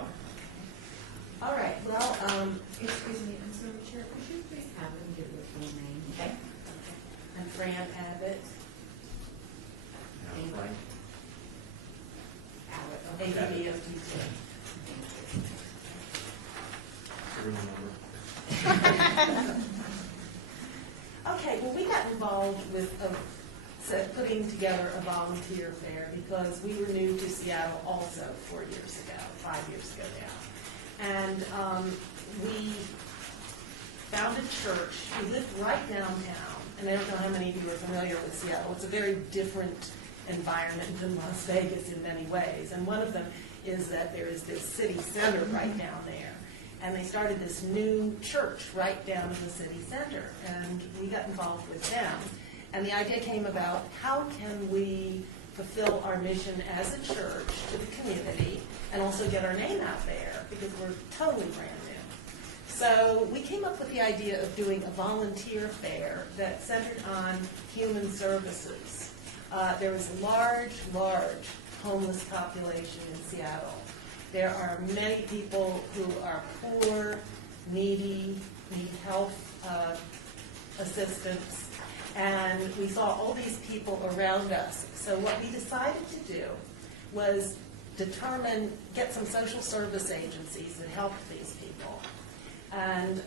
All right, well, excuse me, I'm sorry, Chair, could you please have them give their full name? Okay. I'm Fran Abbott. Anybody? APBFTT. Okay, well, we got involved with putting together a volunteer fair because we were new to Seattle also 5 years ago now. And we found a church. We lived right downtown, and I don't know how many of you are familiar with Seattle. It's a very different environment than Las Vegas in many ways. And one of them is that there is this city center right down there. And they started this new church right down in the city center. And we got involved with them. And the idea came about, how can we fulfill our mission as a church to the community and also get our name out there, because we're totally brand new. So we came up with the idea of doing a volunteer fair that centered on human services. There is a large homeless population in Seattle. There are many people who are poor, needy, need health assistance, and we saw all these people around us. So what we decided to do was get some social service agencies that help these people. And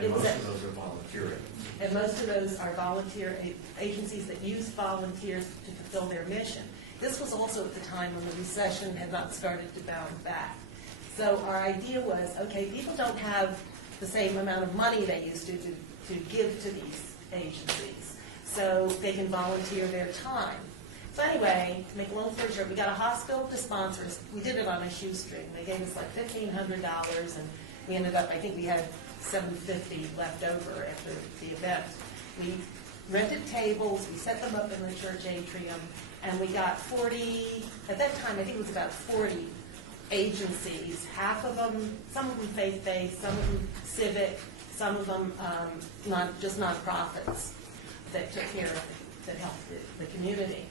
most of those are volunteer. And most of those are volunteer agencies that use volunteers to fulfill their mission. This was also at the time when the recession had not started to bounce back. So our idea was, okay, people don't have the same amount of money they used to give to these agencies, so they can volunteer their time. So anyway, to make a long story short, we got a hospital to sponsor us. We did it on a shoestring. They gave us like $1,500, and we ended up, I think we had $750 left over after the event. We rented tables, we set them up in the church atrium, and we got 40, at that time I think it was about 40 agencies, half of them, some of them faith-based, some of them civic, some of them just nonprofits that took care of, that helped the community.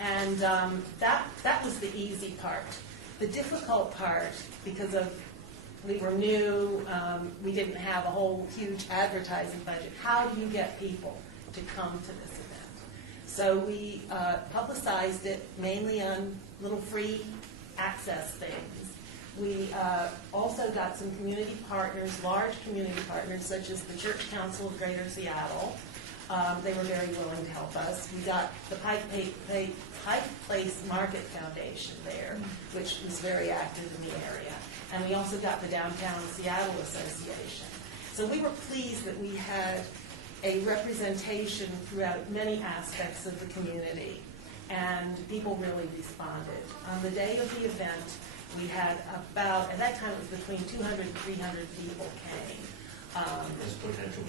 And that was the easy part. The difficult part, because we were new, we didn't have a whole huge advertising budget. How do you get people to come to this event? So we publicized it mainly on little free access things. We also got some community partners, large community partners, such as the Church Council of Greater Seattle. They were very willing to help us. We got the Pike Place Market Foundation there, which was very active in the area. And we also got the Downtown Seattle Association. So we were pleased that we had a representation throughout many aspects of the community, and people really responded. On the day of the event, we had about, at that time it was between 200 and 300 people came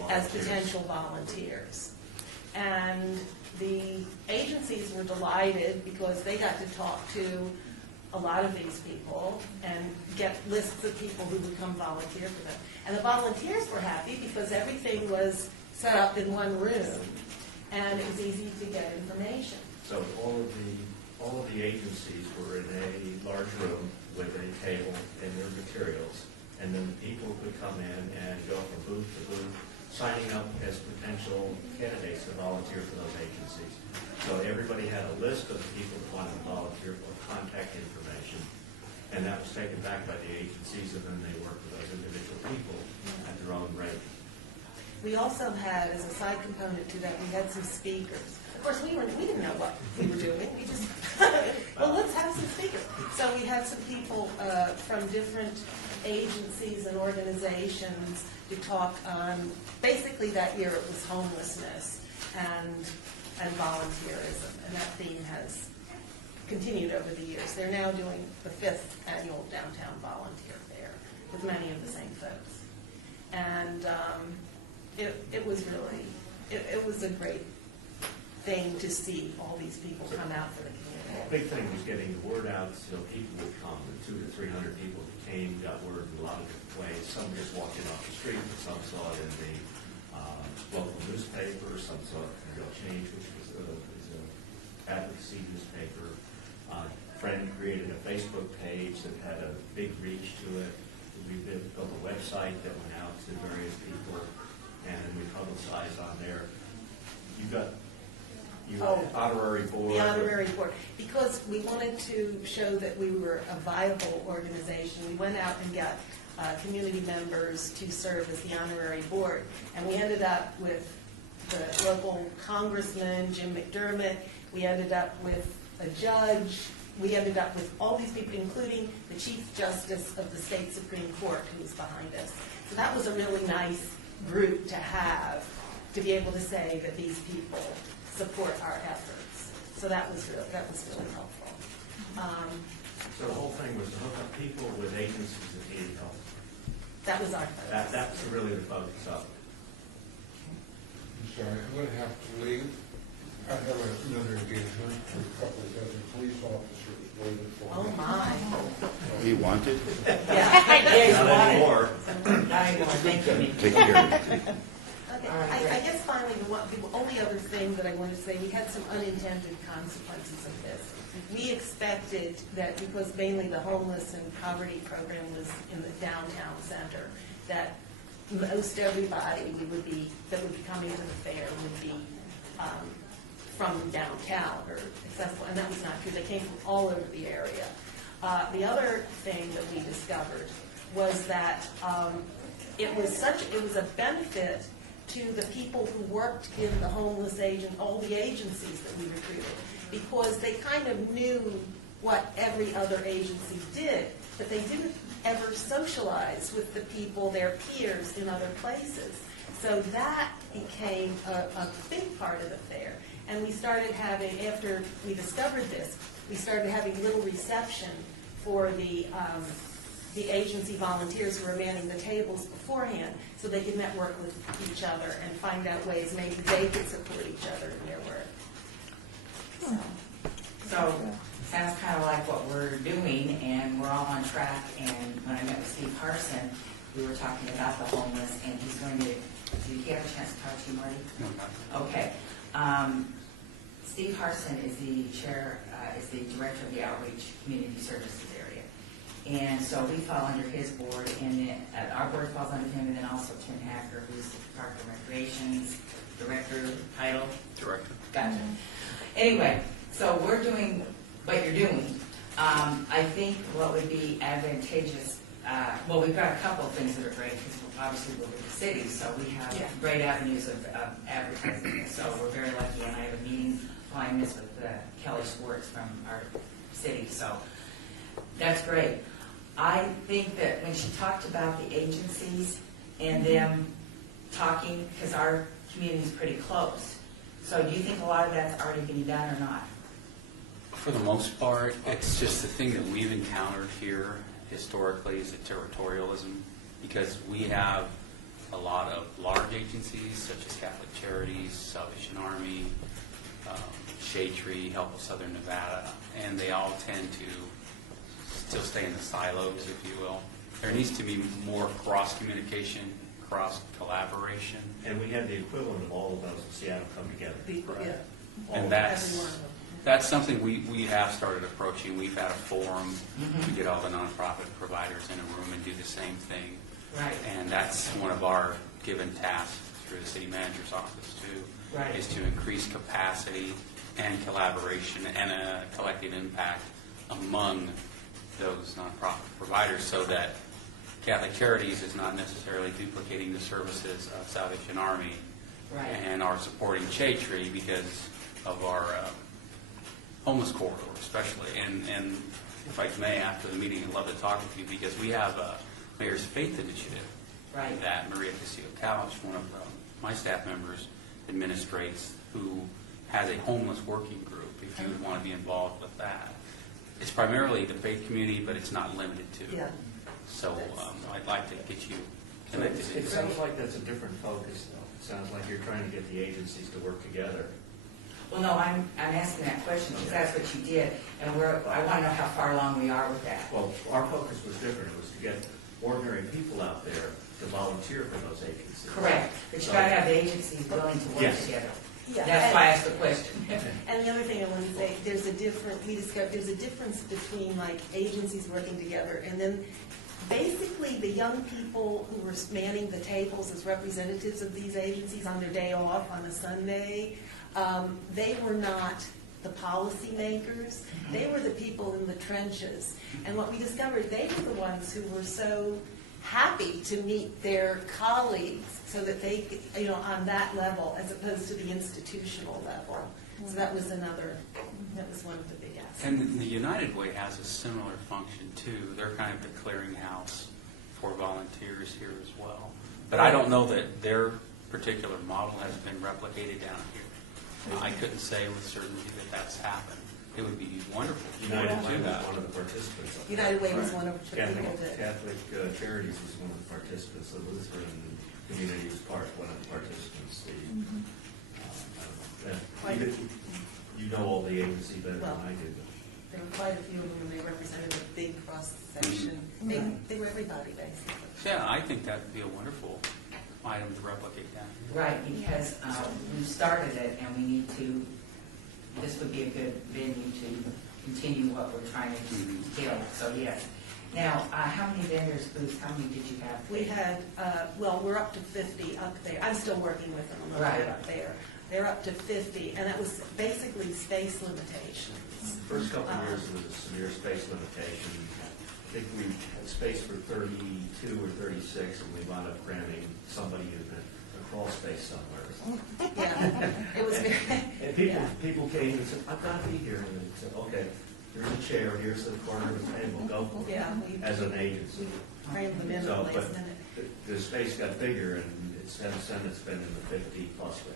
as potential volunteers. And the agencies were delighted because they got to talk to a lot of these people and get lists of people who would come volunteer for them. And the volunteers were happy because everything was set up in one room and it was easy to get information. So all of the agencies were in a large room with a table and their materials, and then the people could come in and go from booth to booth, signing up as potential candidates to volunteer for those agencies. So everybody had a list of the people that wanted to volunteer for contact information, and that was taken back by the agencies, and then they worked with those individual people at their own rate. We also had, as a side component to that, we had some speakers. Of course, we didn't know what we were doing. We just, well, let's have some speakers. So we had some people from different agencies and organizations to talk on, basically that year it was homelessness and volunteerism, and that theme has continued over the years. They're now doing the 5th annual Downtown Volunteer Fair with many of the same folks. And it was really, it was a great thing to see all these people come out for the community. The big thing was getting the word out so people would come. The 200 to 300 people who came got word in a lot of different ways. Some just walked in off the street, but some saw it in the local newspaper, some saw it in Real Change, which is an advocacy newspaper. A friend created a Facebook page that had a big reach to it. We built a website that went out to various people, and then we publicized on there. You Oh. honorary board. The honorary board, because we wanted to show that we were a viable organization. We went out and got community members to serve as the honorary board, and we ended up with the local congressman, Jim McDermott. We ended up with a judge. We ended up with all these people, including the Chief Justice of the State Supreme Court, who was behind us. So that was a really nice group to have, to be able to say that these people support our efforts. So that was really helpful. So the whole thing was to hook up people with agencies that needed help. That was our focus. That's really the focus of it. I'm sorry, I'm going to have to leave. I have another engagement with a couple of dozen police officers waiting for me. Oh, my. You wanted? Yes, Not why? anymore. Not anymore, thank you. Take care of it. Okay, I guess finally, the only other thing that I want to say, we had some unintended consequences of this. We expected that because mainly the homeless and poverty program was in the downtown center, that most everybody that would be coming to the fair would be from downtown or accessible, and that was not true. They came from all over the area. The other thing that we discovered was that it was a benefit to the people who worked in the homeless all the agencies that we recruited, because they kind of knew what every other agency did, but they didn't ever socialize with the people, their peers in other places. So that became a big part of the fair. And we started having, after we discovered this, we started having little reception for the agency volunteers who were manning the tables beforehand, so they could network with each other and find out ways maybe they could support each other in their work. So, sounds kind of like what we're doing, and we're all on track. And when I met with Steve Harson, we were talking about the homeless, and he's going to, did you have a chance to talk to you, Marty? No, not Okay. Steve Harson is the director of the Outreach Community Services area. And so we fall under his board, and our board falls under him, and then also Tim Hacker, who's the Park and Recreation's director title. director. Gotcha. Anyway, so we're doing what you're doing. I think what would be advantageous, well, we've got a couple of things that are great, because obviously we're with the city, so we have great avenues of advertising. So we're very lucky, and I have a meeting flying this with Kelly Schwartz from our city, so that's great. I think that when she talked about the agencies and them talking, because our community is pretty close, so do you think a lot of that's already being done or not? For the most part, it's just the thing that we've encountered here historically is the territorialism, because we have a lot of large agencies such as Catholic Charities, Salvation Army, Shade Tree, Help of Southern Nevada, and they all tend to still stay in the silos, if you will. There needs to be more cross-communication, cross-collaboration. And we had the equivalent of all of those in Seattle come together. And that's something we have started approaching. We've had a forum to get all the nonprofit providers in a room and do the same thing. Right. And that's one of our given tasks through the city manager's office too, Right. is to increase capacity and collaboration and a collective impact among those nonprofit providers, so that Catholic Charities is not necessarily duplicating the services of Salvation Army Right. and are supporting Shade Tree because of our homeless corridor especially. And if I may, after the meeting, I'd love to talk with you, because we have a Mayor's Faith Initiative Right. that Maria Castillo-Couch, one of my staff members, administrates, who has a homeless working group, if you would want to be involved with that. It's primarily the faith community, but it's not limited to. Yeah. So I'd like to get you So connected. it sounds like that's a different focus, though. It sounds like you're trying to get the agencies to work together. Well, no, I'm asking that question because that's what you did, and I want to know how far along we are with that. Well, our focus was different. It was to get ordinary people out there to volunteer for those agencies. Correct, but you got to have the agencies willing to work Yes. together. Yeah. That's why I asked the question. And the other thing I want to say, we discovered there's a difference between like agencies working together and then basically the young people who were manning the tables as representatives of these agencies on their day off on a Sunday. They were not the policymakers. They were the people in the trenches. And what we discovered, they were the ones who were so happy to meet their colleagues so that they, could, on that level as opposed to the institutional level. So that was one of the big aspects. And the United Way has a similar function too. They're kind of the clearinghouse for volunteers here as well. But I don't know that their particular model has been replicated down here. I couldn't say with certainty that that's happened. It would be wonderful if you United wanted to Way do was that. one of the participants. of it. United Way was one of the Catholic, people that. Catholic Charities was one of the participants. The Lutheran community was one of the participants. You know all the agency better than I do. There were quite a few of them, and they represented a big cross-section. They were everybody, basically. Yeah, I think that would be a wonderful item to replicate down here. Right, because we started it and we need to, this would be a good venue to continue what we're trying to build, so yes. Now, how many vendors booths, how many did you have? We had, we're up to 50 up there. I'm still working with them a little bit Right. up there. They're up to 50, and that was basically space limitations. First couple of years, there was a severe space limitation. I think we had space for 32 or 36, and we wound up cramming somebody in a crawl space somewhere. Yeah, it was very, And people came and said, I've got to be here. And they said, okay, here's a chair, here's the corner of the table, go for it. yeah. As an agency. We framed them in So, the but last minute. the space got bigger, and it's since been in the 50-plus range.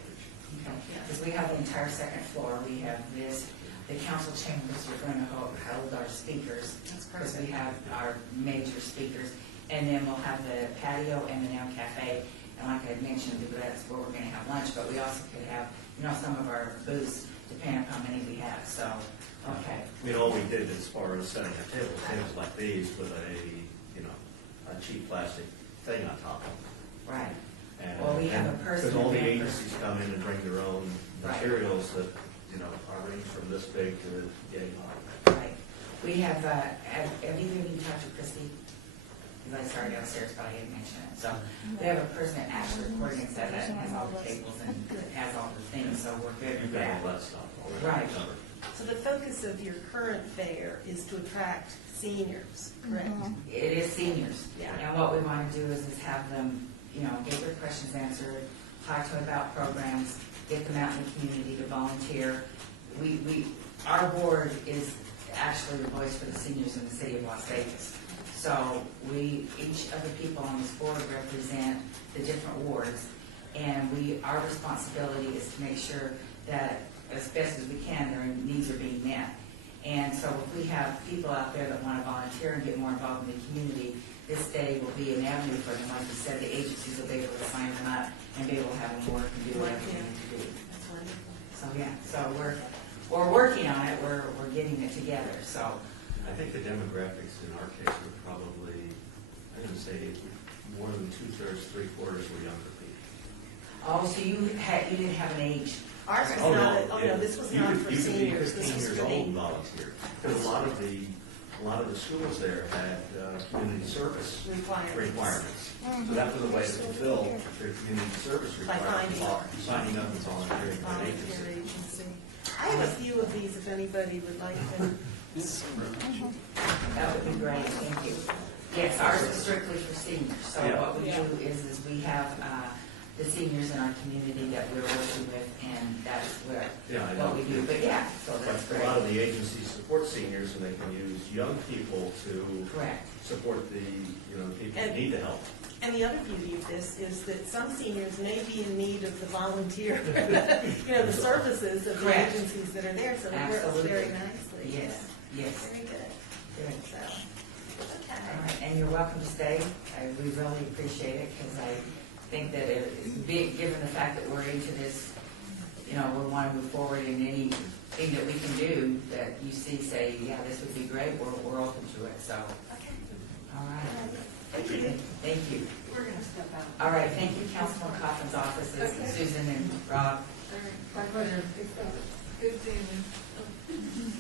Because we have the entire second floor, we have this, the council chambers are going to hold our speakers. That's Because perfect. we have our major speakers, and then we'll have the patio and the Now Cafe. And like I mentioned, that's where we're going to have lunch, but we also could have, some of our booths, depending on how many we have, so, okay. I mean, all we did as far as setting a tables like these with a cheap plastic thing on top of them. Right. And- Well, we have a person Because all the remember. agencies come in and bring their own Right. materials that, are ranged from this big to getting high. Right. We have either been in touch with Christie? Because I started downstairs, but I didn't mention it. So we have a person that actually coordinates that and has all the tables and has all the things, so we're good You've with got that. all that stuff already Right. covered. So the focus of your current fair is to attract seniors, correct? It is seniors. Yeah. And what we want to do is have them, get their questions answered, talk to them about programs, get them out in the community to volunteer. Our board is actually the voice for the seniors in the city of Las Vegas. So each of the people on this board represent the different wards, and our responsibility is to make sure that as best as we can, their needs are being met. And so if we have people out there that want to volunteer and get more involved in the community, this day will be an avenue for them. Like you said, the agencies will be able to sign them up and be able to have them work and do whatever they need to do. That's wonderful. So, so we're working on it, we're getting it together, so. I think the demographics in our case were probably, I'm going to say, more than 2/3, 3/4 were younger people. Oh, so you didn't have an age. Ours was Oh, not, no. no, this was You not could- for you could be seniors, 15 this was years for old and the, volunteer. Because a lot of the schools there had community service requirements. So that was a way to fulfill their community service By requirements, finding while signing up and volunteering for an volunteer agency. agency. I have a few of these if anybody would like them. That would be great, thank you. Yes, ours is strictly for seniors, so Yeah. what we do is we have the seniors in our community that we're working with, and that's Yeah, I what know. we do, but yeah, so that's But great. a lot of the agencies support seniors, and they can use young people to Correct. support the, people who need the help. And the other beauty of this is that some seniors may be in need of the volunteer, the services of the Correct. agencies that are there, so it works Absolutely. very nicely. Yes, yes. Very good. Good. So, All okay. right, and you're welcome to stay. We really appreciate it, because I think that it's big, given the fact that we're into this, we want to move forward in anything that we can do that you say, yeah, this would be great, we're open to it, so. Okay. All right. Thank you. Thank you. We're going to step out. All right, thank you, Councilman Coffin's offices, Okay. Susan and Rob. My pleasure. Good seeing you.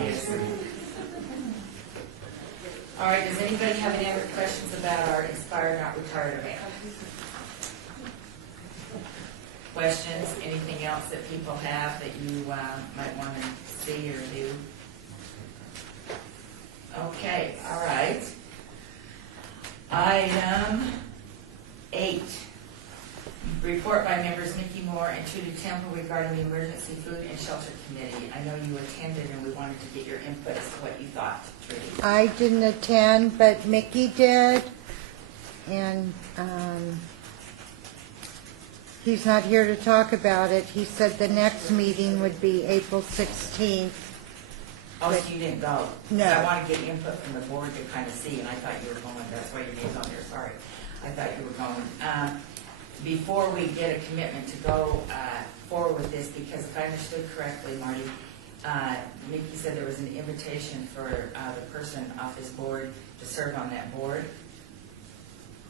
Yes. All right, does anybody have any other questions about our expired, not retired event? questions, anything else that people have that you might want to see or do? Okay, all right. Item 8, report by members Mickey Moore and Trudy Temple regarding the Emergency Food and Shelter Committee. I know you attended and we wanted to get your input as to what you thought, Trudy. I didn't attend, but Mickey did, and he's not here to talk about it. He said the next meeting would be April 16th. Oh, so you didn't go? No. I want to get input from the board to kind of see, and I thought you were going, that's why your name's on there, sorry. I thought you were going. Before we get a commitment to go forward with this, because if I understood correctly, Marty, Mickey said there was an invitation for the person off this board to serve on that board.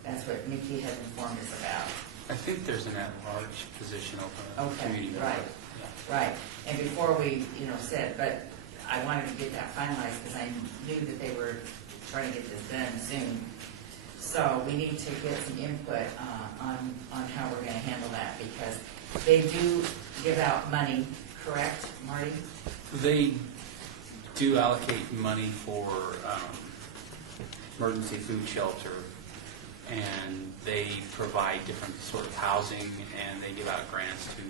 That's what Mickey had informed us about. I think there's an at-large position open at the Okay, community board. right. Yeah. Right, and before we, said, but I wanted to get that finalized because I knew that they were trying to get this done soon. So we need to get some input on how we're going to handle that because they do give out money, correct, Marty? They do allocate money for emergency food shelter, and they provide different sort of housing, and they give out grants to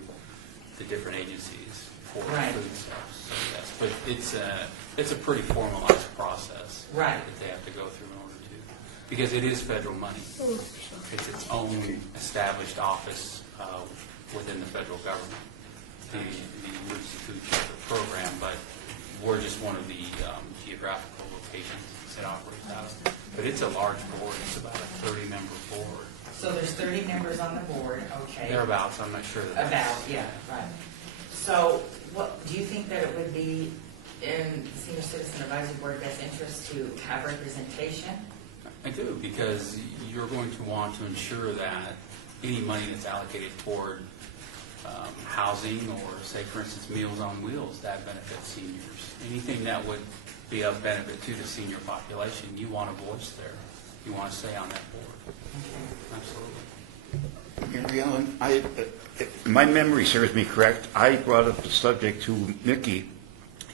the different agencies for Right. food stuff. So yes, but it's a pretty formalized process Right. that they have to go through in order to, because it is federal money. It's its own established office within the federal government, the emergency food shelter program, but we're just one of the geographical locations that operates out of. But it's a large board. It's about a 30-member board. So there's 30 members on the board, okay. Thereabouts, I'm not sure that About, yeah, right. So what, do you think that it would be in the Senior Citizen Advisory Board best interest to have representation? I do, because you're going to want to ensure that any money that's allocated toward housing or, say, for instance, Meals on Wheels, that benefits seniors. Anything that would be of benefit to the senior population, you want a voice there. You want to stay on that board. Absolutely. Mary Ellen, my memory serves me correct. I brought up the subject to Mickey.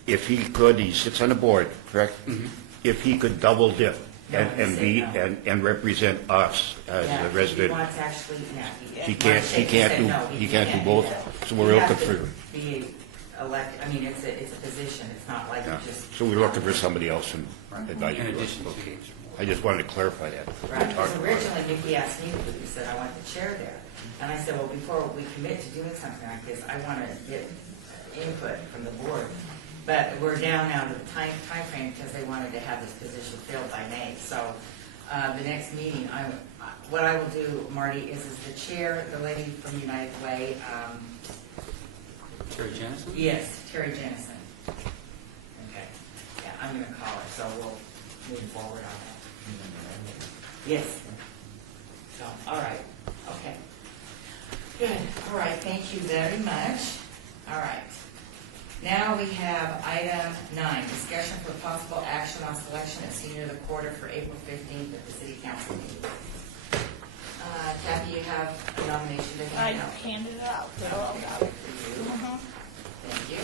If he could, he sits on the board, correct? Mm-hmm. If he could double dip No, he and said be no. and represent us as Yeah, a resident. He wants actually, yeah. He can't He do can't both. that. So we're You looking have to for. be elected, I mean, it's a position, it's not like you Yeah. just. So we're looking for somebody else in In advisory. addition to Okay. the I just wanted to clarify that. Right, We because talked about it. originally Mickey asked me to do this, said I want the chair there. And I said, well, before we commit to doing something like this, I want to get input from the board. But we're down now to the time frame because they wanted to have this position filled by May. So the next meeting, what I will do, Marty, is the chair, the lady from United Way, Terry Jennison? yes, Terry Jennison. Okay, yeah, I'm going to call her, so we'll move forward on that. Yes. So, all right, okay. Good, all right, thank you very much. All right. Now we have item 9, discussion for possible action on selection of senior of the quarter for April 15th at the city council meeting. Kathy, you have a nomination to I hand out. handed it out. They're all out. Mhm. Thank you.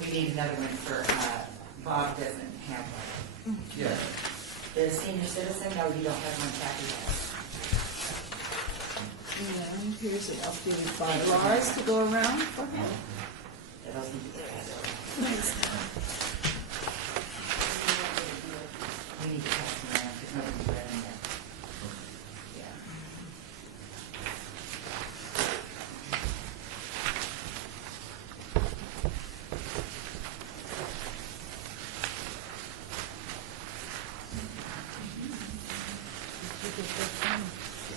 We need another one for, Bob doesn't have one. Yes. The senior citizen, no, you don't have one, Kathy has. And here's the updated bylaws to go around for him. That doesn't need to be passed. We need to pass them around because nobody's read them yet. Yeah.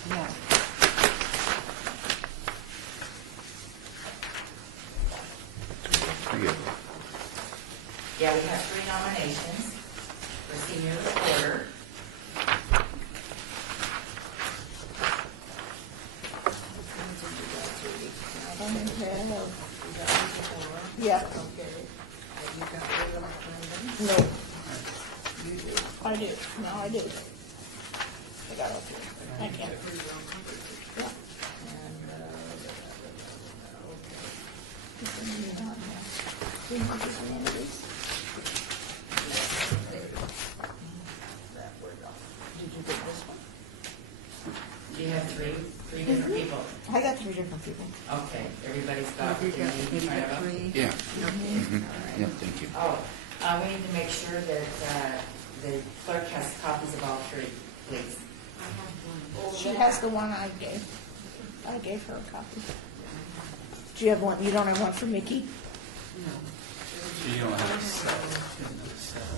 No. Three of them. Yeah, we have 3 nominations for senior of the quarter. Yeah, Okay. Have you got rid of them? no, You do. I do, no, I do. I got it here. I can't. Yeah. And, okay. Do you want this one of these? That we're done. Did you get this one? Do you have three different people? I got 3 different people. Okay, everybody's got Have you what they got, need have in you front got of them? three? Yeah. Okay. Yeah, thank you. Oh, we need to make sure that the clerk has copies of all 3, please. She has the one I gave. I gave her a copy. Do you have one, you don't have one for Mickey? So you don't have to sell.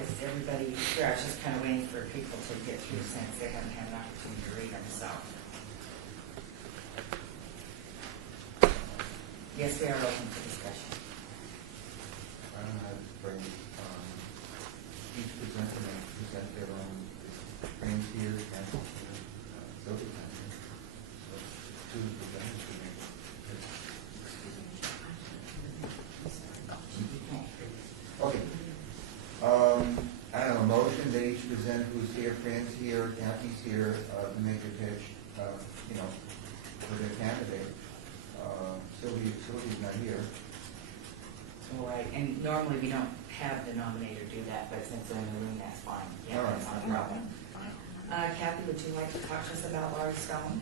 Is everybody here? I was just kind of waiting for people to get through since they haven't had an opportunity to read them, so. Yes, we are open for discussion. Bring each presenter and present their own frames here and so the two presenters can make. Okay. I don't know, motion, they each present who's here, Fran's here, Kathy's here, to make a pitch, for their candidate. Sylvia's not here. All right, and normally we don't have the nominator do that, but since they're in the room, that's fine. Yeah, All right. that's not a problem. Kathy, would you like to talk to us about Laurie Stone?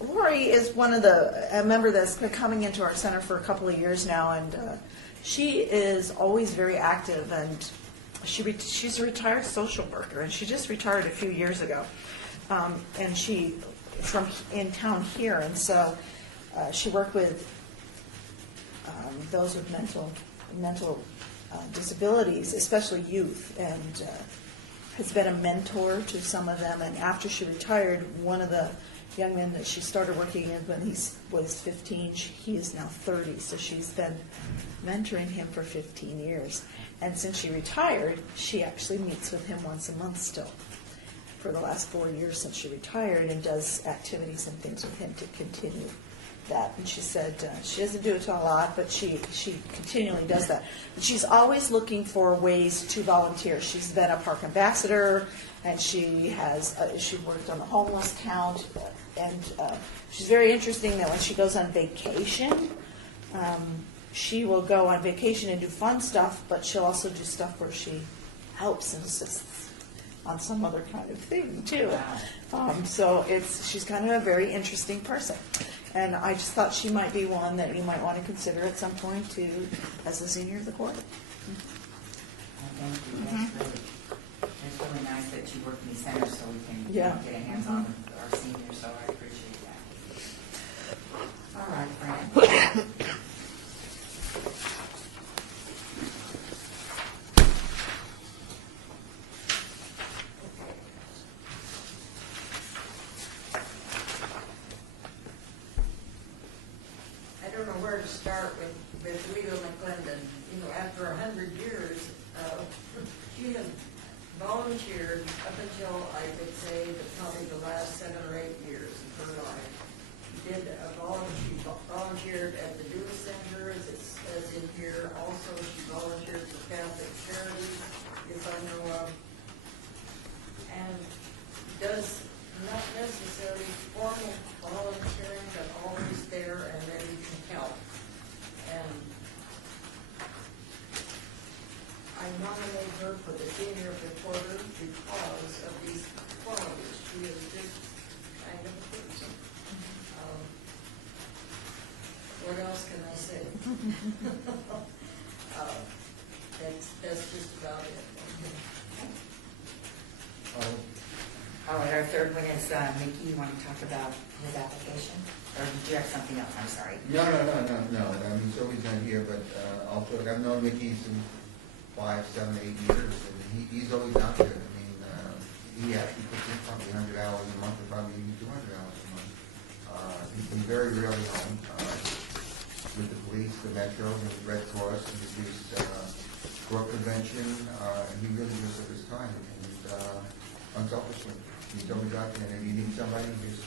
Lori is a member that's been coming into our center for a couple of years now, and she is always very active, and she's a retired social worker, and she just retired a few years ago. And she, from in town here, and so she worked with those with mental disabilities, especially youth, and has been a mentor to some of them. And after she retired, one of the young men that she started working with when he was 15, he is now 30, so she's been mentoring him for 15 years. And since she retired, she actually meets with him once a month still for the last 4 years since she retired, and does activities and things with him to continue that. And she said she doesn't do it a lot, but she continually does that. And she's always looking for ways to volunteer. She's been a park ambassador, and she has she worked on the homeless count, and she's very interesting that when she goes on vacation, she will go on vacation and do fun stuff, but she'll also do stuff where she helps and assists on some other kind of thing too. So she's kind of a very interesting person. And I just thought she might be one that you might want to consider at some point to, as a senior of the court. Thank you. It's really nice that you work in the center so we can Yeah. get a hands-on with our seniors, so I appreciate that. All right, Fran. I don't know where to start with Leo McClendon. You know, after 100 years, she has volunteered up until, I would say, probably the last 7 or 8 years of her life. She volunteered at the Dewey Center, as it says in here. Also, she volunteered for Catholic Charities, if I know of, and does not necessarily formal volunteering, but always there and ready to help. And I nominate her for the senior reporter because of these qualities. She is just kind of a person. What else can I say? That's just about it. All right, our third one is Mickey. You want to talk about his application? Or did you have something else? I'm sorry. No. I mean, Sylvie's not here, but also, I've known Mickey since 5, 7, 8 years, and he's always out there. I mean, he actually puts in probably 100 hours a month, or probably even 200 hours a month. He's been very rarely home with the police, the Metro, and the Red Cross, and reduced drug prevention, and he really gives up his time, and unselfishly. He's always out there, and if you need somebody, just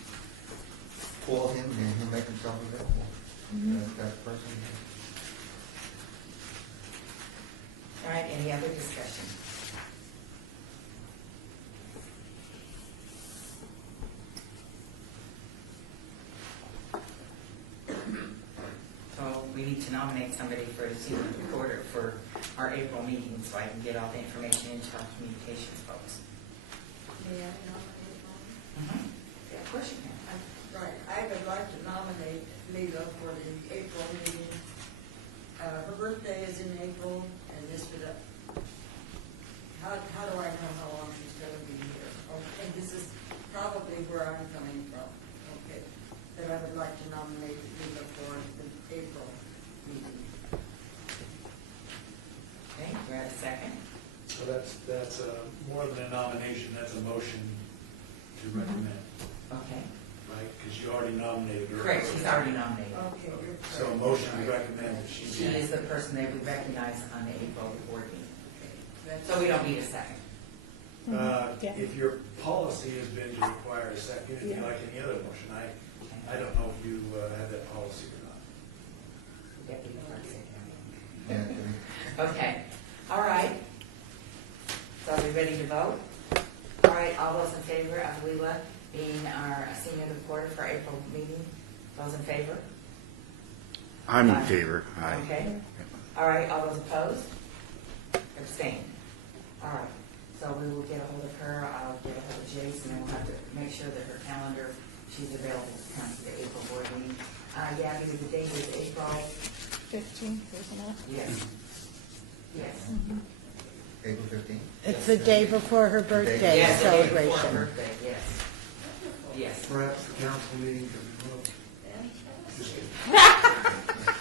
call him, and he'll make himself available. That person. All right, any other discussion? So we need to nominate somebody for the senior reporter for our April meeting, so I can get all the information into our communications folks. May I nominate one? Yeah, of course you can. Right, I would like to nominate Lila for the April meeting. Her birthday is in April, and this would, how do I know how long she's gonna be here? Okay, this is probably where I'm coming from, okay. But I would like to nominate Lila for the April meeting. Okay, do I have a second? So that's more than a nomination, that's a motion to recommend, Okay. right? Because you already nominated her. Correct, she's already nominated. Okay, you're correct. So a motion to recommend that she She be. is the person that we recognize on the April board meeting. That's- So we don't need a second. Yeah. If your policy has been to require a second, if you like any other motion, I don't know if you have that policy or not. Deputy Clerk Secretary. Yeah, Okay, all right. So are we ready to vote? All right, all those in favor of Leila being our senior reporter for April meeting? Those in favor? I'm in Aye. favor. Aye. Okay. All right, all those opposed? Abstain. All right, so we will get a hold of her, I'll get a hold of Jason, and we'll have to make sure that her calendar, she's available to come to the April board meeting. Yeah, because the date is April, 15, isn't it? yes. Yes. April 15th? It's the day before her birthday Yes, the day before her celebration. birthday, yes. Yes. Perhaps the council meeting could be moved. Just kidding.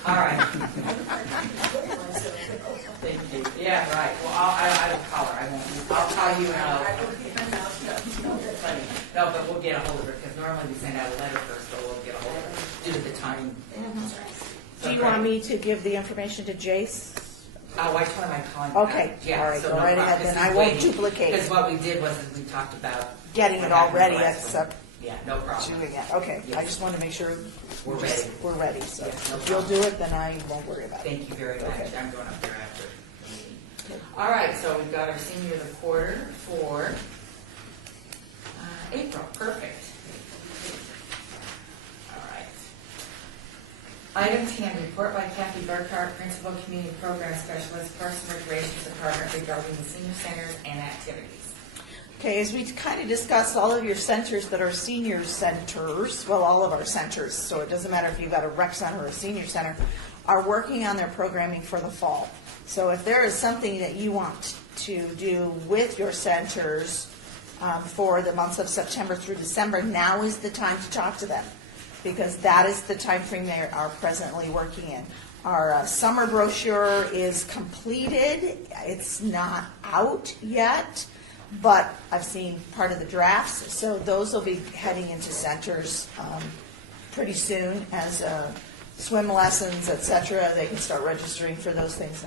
All right. Thank you. Yeah, right. Well, I will call her. I won't. I'll call you and I'll. No, but we'll get a hold of her because normally we send out a letter first, but we'll get a hold of her due to the time. Do you want me to give the information to Jace? Oh, I told him I'd call him. Okay, Yeah, all right, so go no right problem, ahead, 'cause then he's I won't waiting. duplicate. Because what we did was we talked about Getting what it all happened ready, last except one. Yeah, no problem. doing it. Okay, I Yes. just want to make sure We're ready. we're ready. So Yes, no if you'll problem. do it, then I won't worry about it. Thank you very much. Okay. I'm going up there after the meeting. All right, so we've got our senior of the quarter for April. Perfect. All right. Item 10, report by Kathy Burkhart, Principal Community Program Specialist, Parks and Recreation Department regarding the senior centers and activities. Okay, as we kind of discussed, all of your centers that are senior centers, well, all of our centers, so it doesn't matter if you've got a rec center or a senior center, are working on their programming for the fall. So if there is something that you want to do with your centers for the months of September through December, now is the time to talk to them, because that is the time frame they are presently working in. Our summer brochure is completed. It's not out yet, but I've seen part of the drafts, so those will be heading into centers pretty soon as swim lessons, et cetera. They can start registering for those things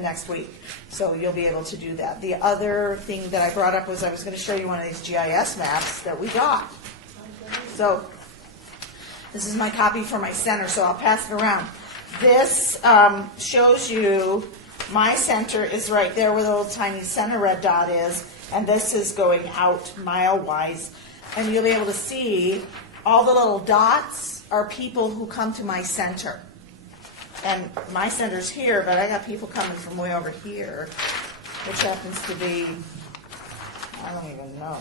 next week. So you'll be able to do that. The other thing that I brought up was I was going to show you one of these GIS maps that we got. So this is my copy for my center, so I'll pass it around. This shows you my center is right there where the little tiny center red dot is, and this is going out mile-wise. And you'll be able to see all the little dots are people who come to my center. And my center's here, but I got people coming from way over here, which happens to be, I don't even know,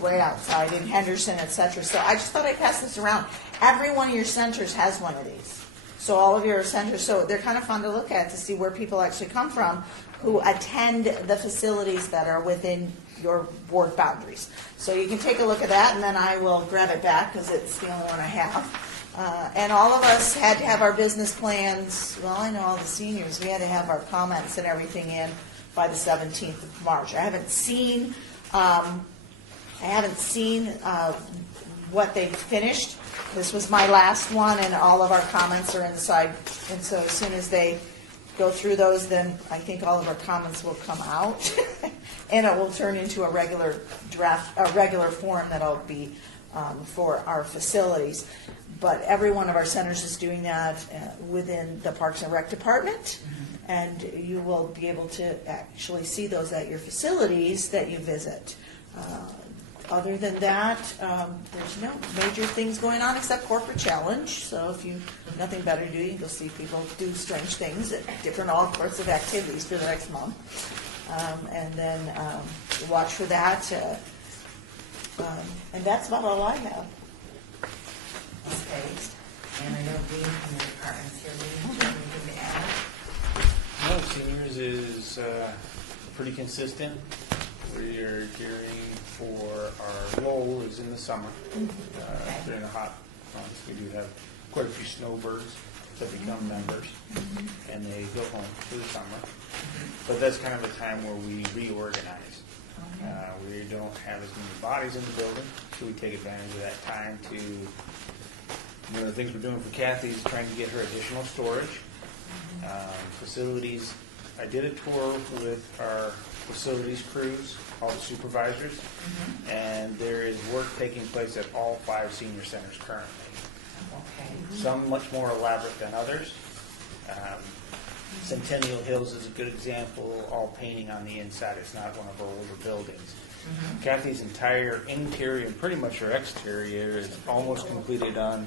way outside in Henderson, et cetera. So I just thought I'd pass this around. Every one of your centers has one of these. So all of your centers, so they're kind of fun to look at to see where people actually come from who attend the facilities that are within your ward boundaries. So you can take a look at that, and then I will grab it back because it's the only one I have. And all of us had to have our business plans, well, I know all the seniors, we had to have our comments and everything in by the 17th of March. I haven't seen what they've finished. This was my last one, and all of our comments are inside. And so as soon as they go through those, then I think all of our comments will come out, and it will turn into a regular draft, a regular form that'll be for our facilities. But every one of our centers is doing that within the Parks and Rec Department, and you will be able to actually see those at your facilities that you visit. Other than that, there's no major things going on except Corporate Challenge. So if you have nothing better to do, you can go see people do strange things at different all sorts of activities for the next month. And then watch for that. And that's about all I have. Okay. And I know Dean from the department's here. Dean, do you have anything to add? No, seniors is pretty consistent. We are gearing for our goal is in the summer. During the hot months, we do have quite a few snowbirds that become members, and they go home for the summer. But that's kind of a time where we reorganize. We don't have as many bodies in the building, so we take advantage of that time to, one of the things we're doing for Kathy is trying to get her additional storage. Facilities, I did a tour with our facilities crews, all the supervisors, and there is work taking place at all 5 senior centers currently. Okay. Some much more elaborate than others. Centennial Hills is a good example, all painting on the inside. It's not one of our older buildings. Kathy's entire interior and pretty much her exterior is almost completed on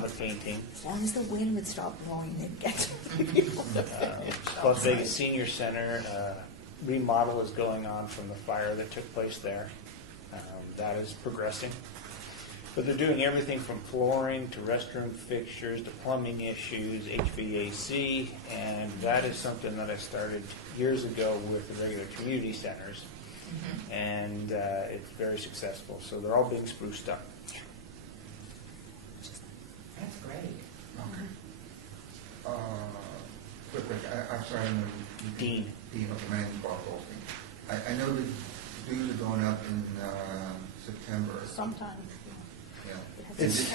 the painting. As long as the wind would stop blowing, they'd get to people to finish. Plus Vegas Senior Center remodel is going on from the fire that took place there. That is progressing. But they're doing everything from flooring to restroom fixtures to plumbing issues, HVAC, and that is something that I started years ago with the regular community centers, and it's very successful. So they're all being spruced up. That's great. Quick, I'm sorry, I'm Dean. Dean of the Manning Park Hosting. I know the dues are going up in September. Sometimes. Yeah. It's,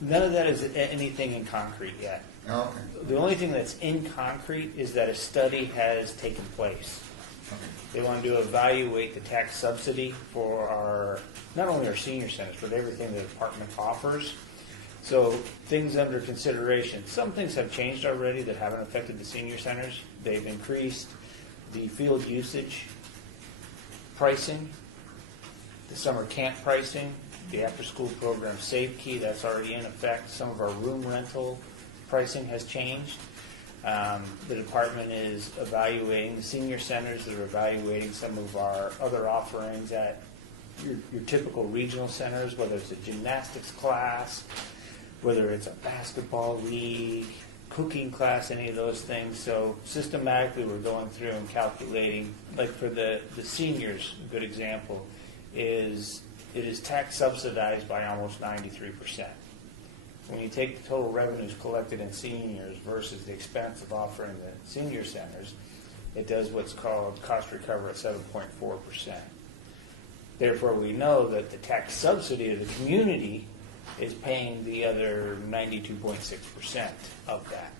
none of that is anything in concrete yet. Oh, okay. The only thing that's in concrete is that a study has taken place. Okay. They want to evaluate the tax subsidy for our, not only our senior centers, but everything the department offers. So things under consideration. Some things have changed already that haven't affected the senior centers. They've increased the field usage pricing, the summer camp pricing, the after-school program Save Key, that's already in effect. Some of our room rental pricing has changed. The department is evaluating, the senior centers that are evaluating some of our other offerings at your typical regional centers, whether it's a gymnastics class, whether it's a basketball league, cooking class, any of those things. So systematically we're going through and calculating, like for the seniors, a good example, is it is tax subsidized by almost 93%. When you take the total revenues collected in seniors versus the expense of offering the senior centers, it does what's called cost recovery at 7.4%. Therefore, we know that the tax subsidy of the community is paying the other 92.6% of that.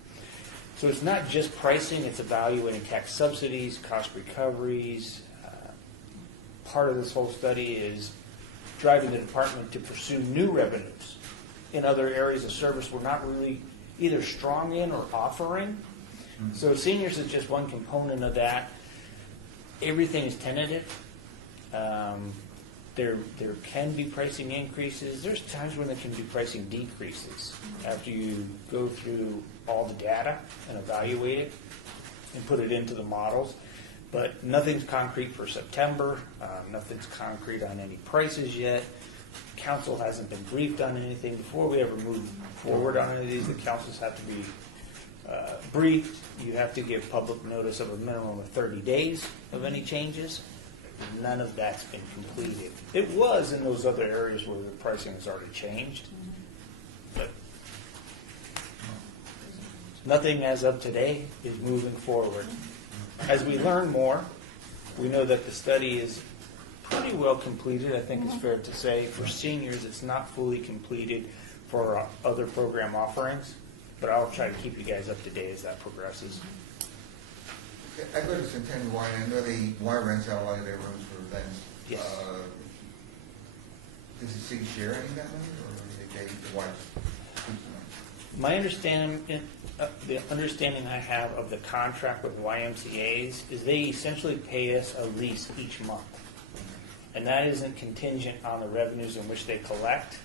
So it's not just pricing, it's evaluating tax subsidies, cost recoveries. Part of this whole study is driving the department to pursue new revenues in other areas of service we're not really either strong in or offering. So seniors is just one component of that. Everything is tentative. There can be pricing increases. There's times when there can be pricing decreases after you go through all the data and evaluate it and put it into the models. But nothing's concrete for September. Nothing's concrete on any prices yet. Council hasn't been briefed on anything. Before we ever move forward on any of these, the councils have to be briefed. You have to give public notice of a minimum of 30 days of any changes. None of that's been completed. It was in those other areas where the pricing has already changed, but nothing as of today is moving forward. As we learn more, we know that the study is pretty well completed, I think it's fair to say. For seniors, it's not fully completed for other program offerings, but I'll try to keep you guys up to date as that progresses. I go to Centennial Y, and I know they Y rents out a lot of their rooms for events. Yes. Does the city share any of that money, or do they pay the Y? My understanding, the understanding I have of the contract with YMCA's is they essentially pay us a lease each month. And that isn't contingent on the revenues in which they collect.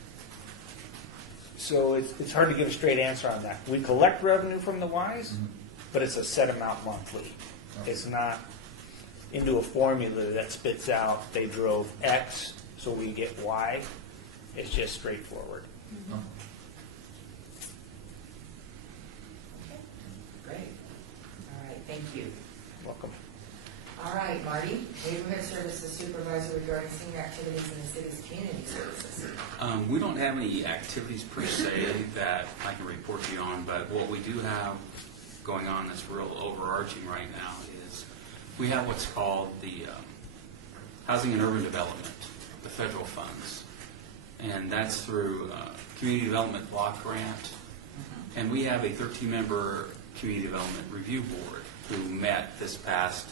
So it's hard to give a straight answer on that. We collect revenue from the Ys, but it's a set amount monthly. It's not into a formula that spits out, they drove X, so we get Y. It's just straightforward. Great. All right, thank you. Welcome. All right, Marty, Neighborhood Services Supervisor regarding senior activities in the city's community services. We don't have any activities per se that I can report to you on, but what we do have going on that's real overarching right now is we have what's called the Housing and Urban Development, the federal funds. And that's through Community Development Block Grant. And we have a 13-member Community Development Review Board who met this past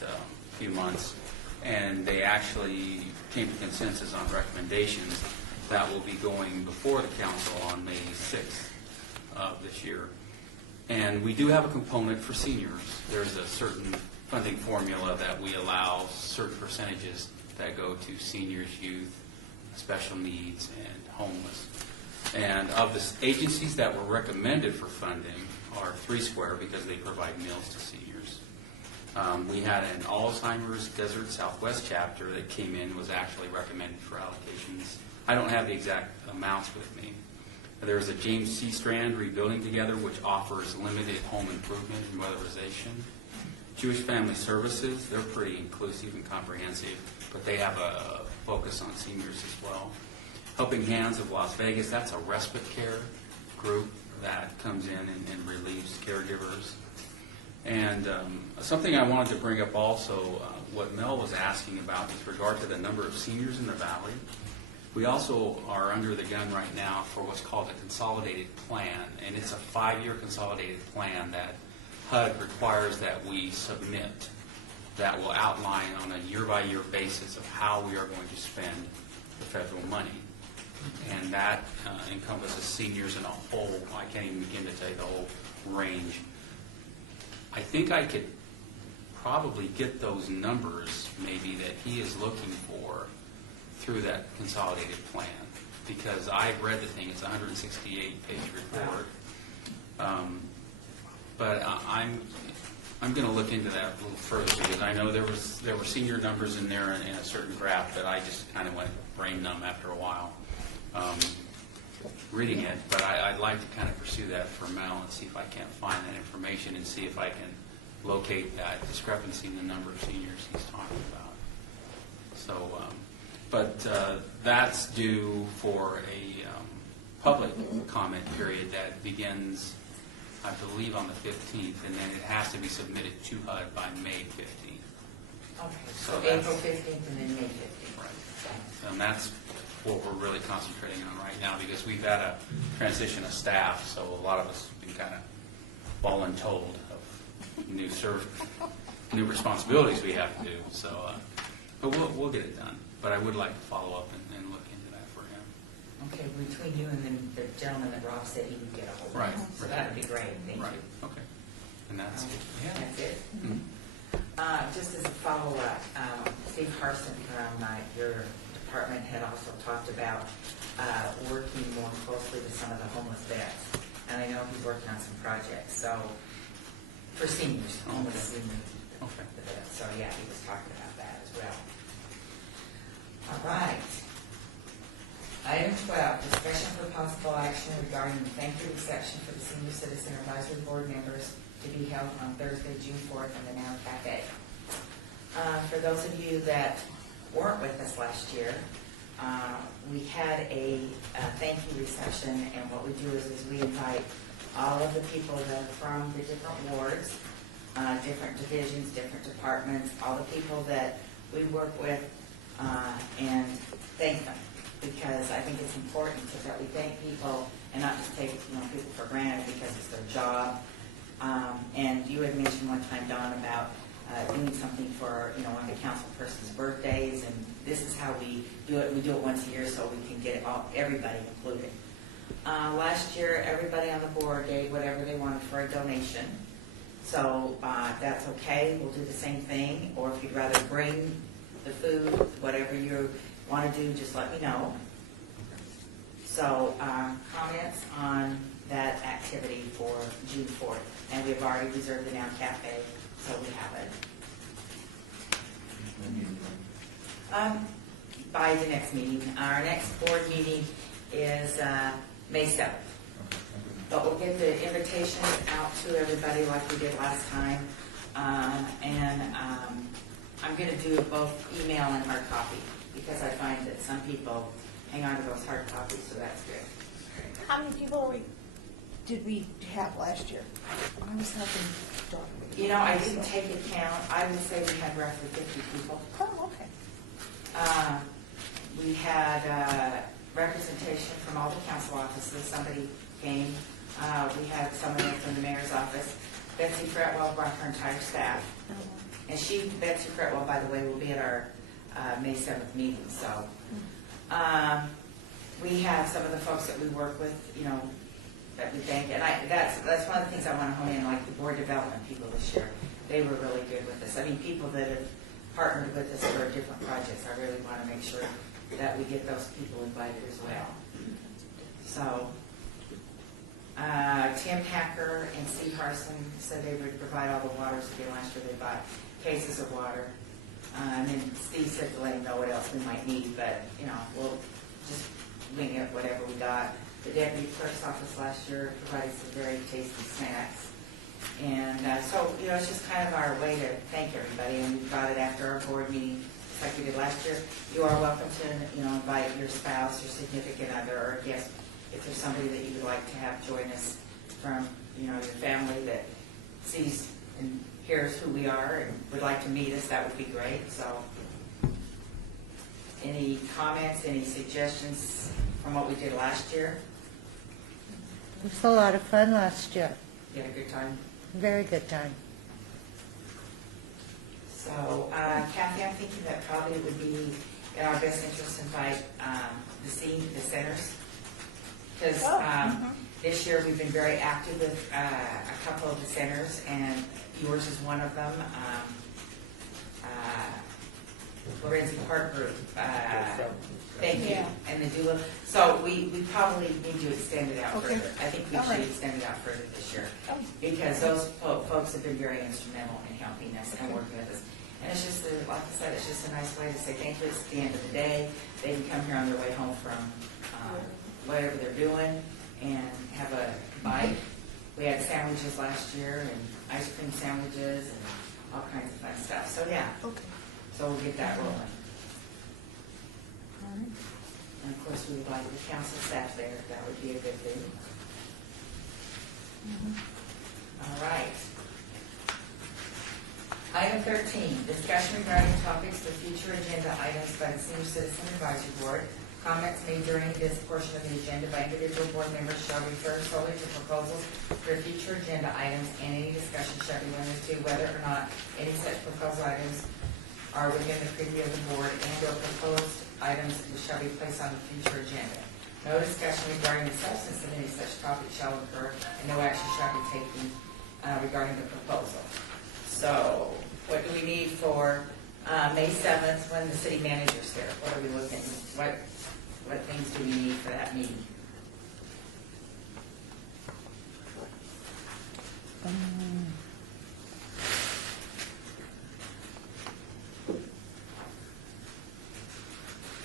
few months, and they actually came to consensus on recommendations that will be going before the council on May 6th of this year. And we do have a component for seniors. There's a certain funding formula that we allow certain percentages that go to seniors, youth, special needs, and homeless. And of the agencies that were recommended for funding are 3 Square because they provide meals to seniors. We had an Alzheimer's Desert Southwest chapter that came in, was actually recommended for allocations. I don't have the exact amounts with me. There's a James C. Strand Rebuilding Together, which offers limited home improvement and weatherization. Jewish Family Services, they're pretty inclusive and comprehensive, but they have a focus on seniors as well. Helping Hands of Las Vegas, that's a respite care group that comes in and relieves caregivers. And something I wanted to bring up also, what Mel was asking about with regard to the number of seniors in the valley. We also are under the gun right now for what's called a consolidated plan, and it's a 5-year consolidated plan that HUD requires that we submit that will outline on a year-by-year basis of how we are going to spend the federal money. And that encompasses seniors in a whole, I can't even begin to tell you the whole range. I think I could probably get those numbers maybe that he is looking for through that consolidated plan, because I've read the thing. It's a 168-page report. But I'm going to look into that a little further, because I know there were senior numbers in there in a certain graph that I just kind of went brain numb after a while reading it. But I'd like to kind of pursue that for Mel and see if I can't find that information and see if I can locate that discrepancy in the number of seniors he's talking about. So, but that's due for a public comment period that begins, I believe, on the 15th, and then it has to be submitted to HUD by May 15th. Okay, So so that's- April 15th and then May 15th. Right. And that's what we're really concentrating on right now, because we've had a transition of staff, so a lot of us have been kind of voluntold of new responsibilities we have to do. So, but we'll get it done. But I would like to follow up and look into that for him. Okay, between you and then the gentleman that Rob said he would get a hold of. Right. So that would be great, thank you. Right. Okay. And that's it. Yeah. That's it. Mhm. Just as a follow-up, Steve Carson from your department had also talked about working more closely with some of the homeless vets. And I know he's working on some projects, so, for seniors, homeless seniors. Okay. So, yeah, he was talking about that as well. All right. Item 12, discussion for possible action regarding the thank you reception for the Senior Citizen Advisory Board members to be held on Thursday, June 4th in the Now Cafe. For those of you that weren't with us last year, we had a thank you reception, and what we do is we invite all of the people that are from the different wards, different divisions, different departments, all the people that we work with, and thank them, because I think it's important that we thank people and not just take people for granted because it's their job. And you had mentioned one time, Don, about doing something for one of the council person's birthdays, and this is how we do it. We do it once a year so we can get everybody included. Last year, everybody on the board gave whatever they wanted for a donation. So that's okay. We'll do the same thing. Or if you'd rather bring the food, whatever you want to do, just let me know. So comments on that activity for June 4th. And we've already reserved the Now Cafe, so we have it. By the next meeting. Our next board meeting is May 7th. But we'll get the invitations out to everybody like we did last time. And I'm going to do both email and hard copy, because I find that some people hang on to those hard copies, so that's good. How many people did we have last year? I was helping Dawn. I didn't take a count. I would say we had roughly 50 people. Oh, okay. We had representation from all the council offices. Somebody came. We had someone from the mayor's office. Betsy Fretwell brought her entire staff. And Betsy Fretwell, by the way, will be at our May 7th meeting. So we have some of the folks that we work with, that we thank. And that's one of the things I want to hone in, like the board development people this year. They were really good with this. I mean, people that have partnered with us for different projects, I really want to make sure that we get those people invited as well. So Tim Hacker and Steve Harson said they would provide all the water, so last year they bought cases of water. And then Steve said to let him know what else we might need, but, you know, we'll just wing it, whatever we got. The deputy clerk's office last year provided some very tasty snacks. And so, you know, it's just kind of our way to thank everybody, and we got it after our board meeting, just like we did last year. You are welcome to, you know, invite your spouse, your significant other, or a guest, if there's somebody that you would like to have join us from, you know, your family that sees and hears who we are and would like to meet us, that would be great. So, any comments, any suggestions from what we did last year? It was a lot of fun last year. You had a good time? Very good time. So, Kathy, I'm thinking that probably it would be in our best interest to invite the centers. Because this year we've been very active with a couple of the centers, and yours is one of them. Lorenzi Park Group, thank you, and the doula. So we probably need to extend it out further. I think we should extend it out further this year, because those folks have been very instrumental in helping us and working with us. And it's just, like I said, it's just a nice way to say thank you. It's the end of the day. They can come here on their way home from whatever they're doing and have a bite. We had sandwiches last year and ice cream sandwiches and all kinds of fun stuff. So yeah. Okay. So we'll get that rolling. And of course, we would like the council staff there. That would be a good thing. All right. Item 13, discussion regarding topics for future agenda items by the Senior Citizen Advisory Board. Comments made during this portion of the agenda by individual board members shall refer solely to proposals for future agenda items, and any discussion shall be limited to whether or not any such proposal items are within the preview of the board, and or proposed items which shall be placed on the future agenda. No discussion regarding the substance of any such topic shall occur, and no action shall be taken regarding the proposal. So, what do we need for May 7th when the city manager's here? What are we looking at? What things do we need for that meeting?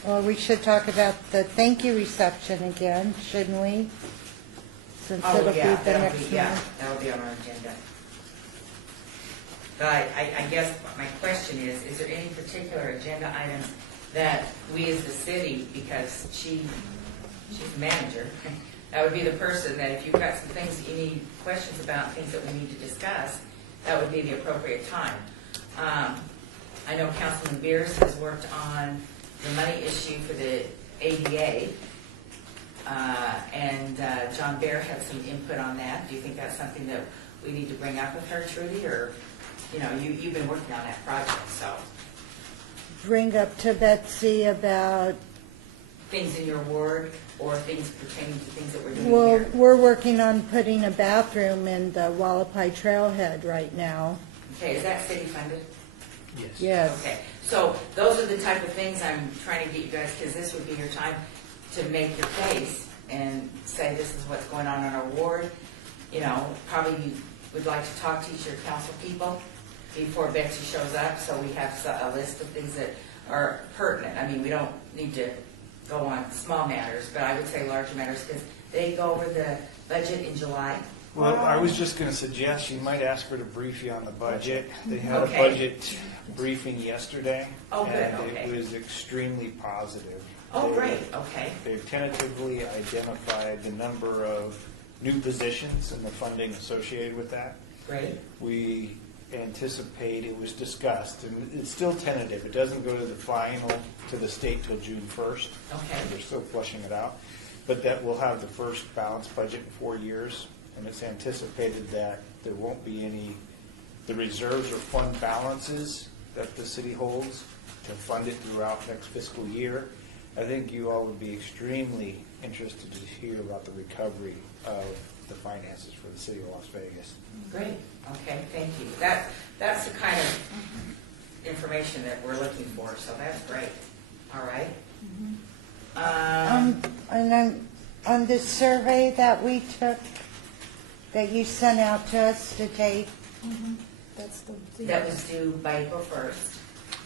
Well, we should talk about the thank you reception again, shouldn't we? Since it'll be the next one. Yeah, that'll be on our agenda. But I guess my question is there any particular agenda items that we as the city, because she's the manager, that would be the person that if you've got some things that you need questions about, things that we need to discuss, that would be the appropriate time. I know Councilman Beers has worked on the money issue for the ADA, and John Bear had some input on that. Do you think that's something that we need to bring up with her, Trudy, or, you know, you've been working on that project, so. Bring up to Betsy about, Things in your ward, or things pertaining to things that we're doing well, here? we're working on putting a bathroom in the Wallapai Trailhead right now. Okay, is that city funded? Yes. Yes. Okay, so those are the type of things I'm trying to get you guys, because this would be your time to make your case and say this is what's going on in our ward. You know, probably you would like to talk to each of your council people before Betsy shows up, so we have a list of things that are pertinent. I mean, we don't need to go on small matters, but I would say larger matters, because they go over the budget in July. Well, I was just going to suggest you might ask her to brief you on the budget. They had Okay. a budget briefing yesterday. Oh, good, And okay. it was extremely positive. Oh, They- great, okay. They've tentatively identified the number of new positions and the funding associated with that. Great. We anticipate, it was discussed, and it's still tentative. It doesn't go to the final, to the state till June 1st. Okay. They're still flushing it out. But that we'll have the first balanced budget in 4 years, and it's anticipated that there won't be any, the reserves or fund balances that the city holds to fund it throughout next fiscal year. I think you all would be extremely interested to hear about the recovery of the finances for the city of Las Vegas. Great, okay, thank you. That's the kind of information that we're looking for, so that's great. All right. And then on the survey that we took that you sent out to us to take? That's the. That was due by April 1st.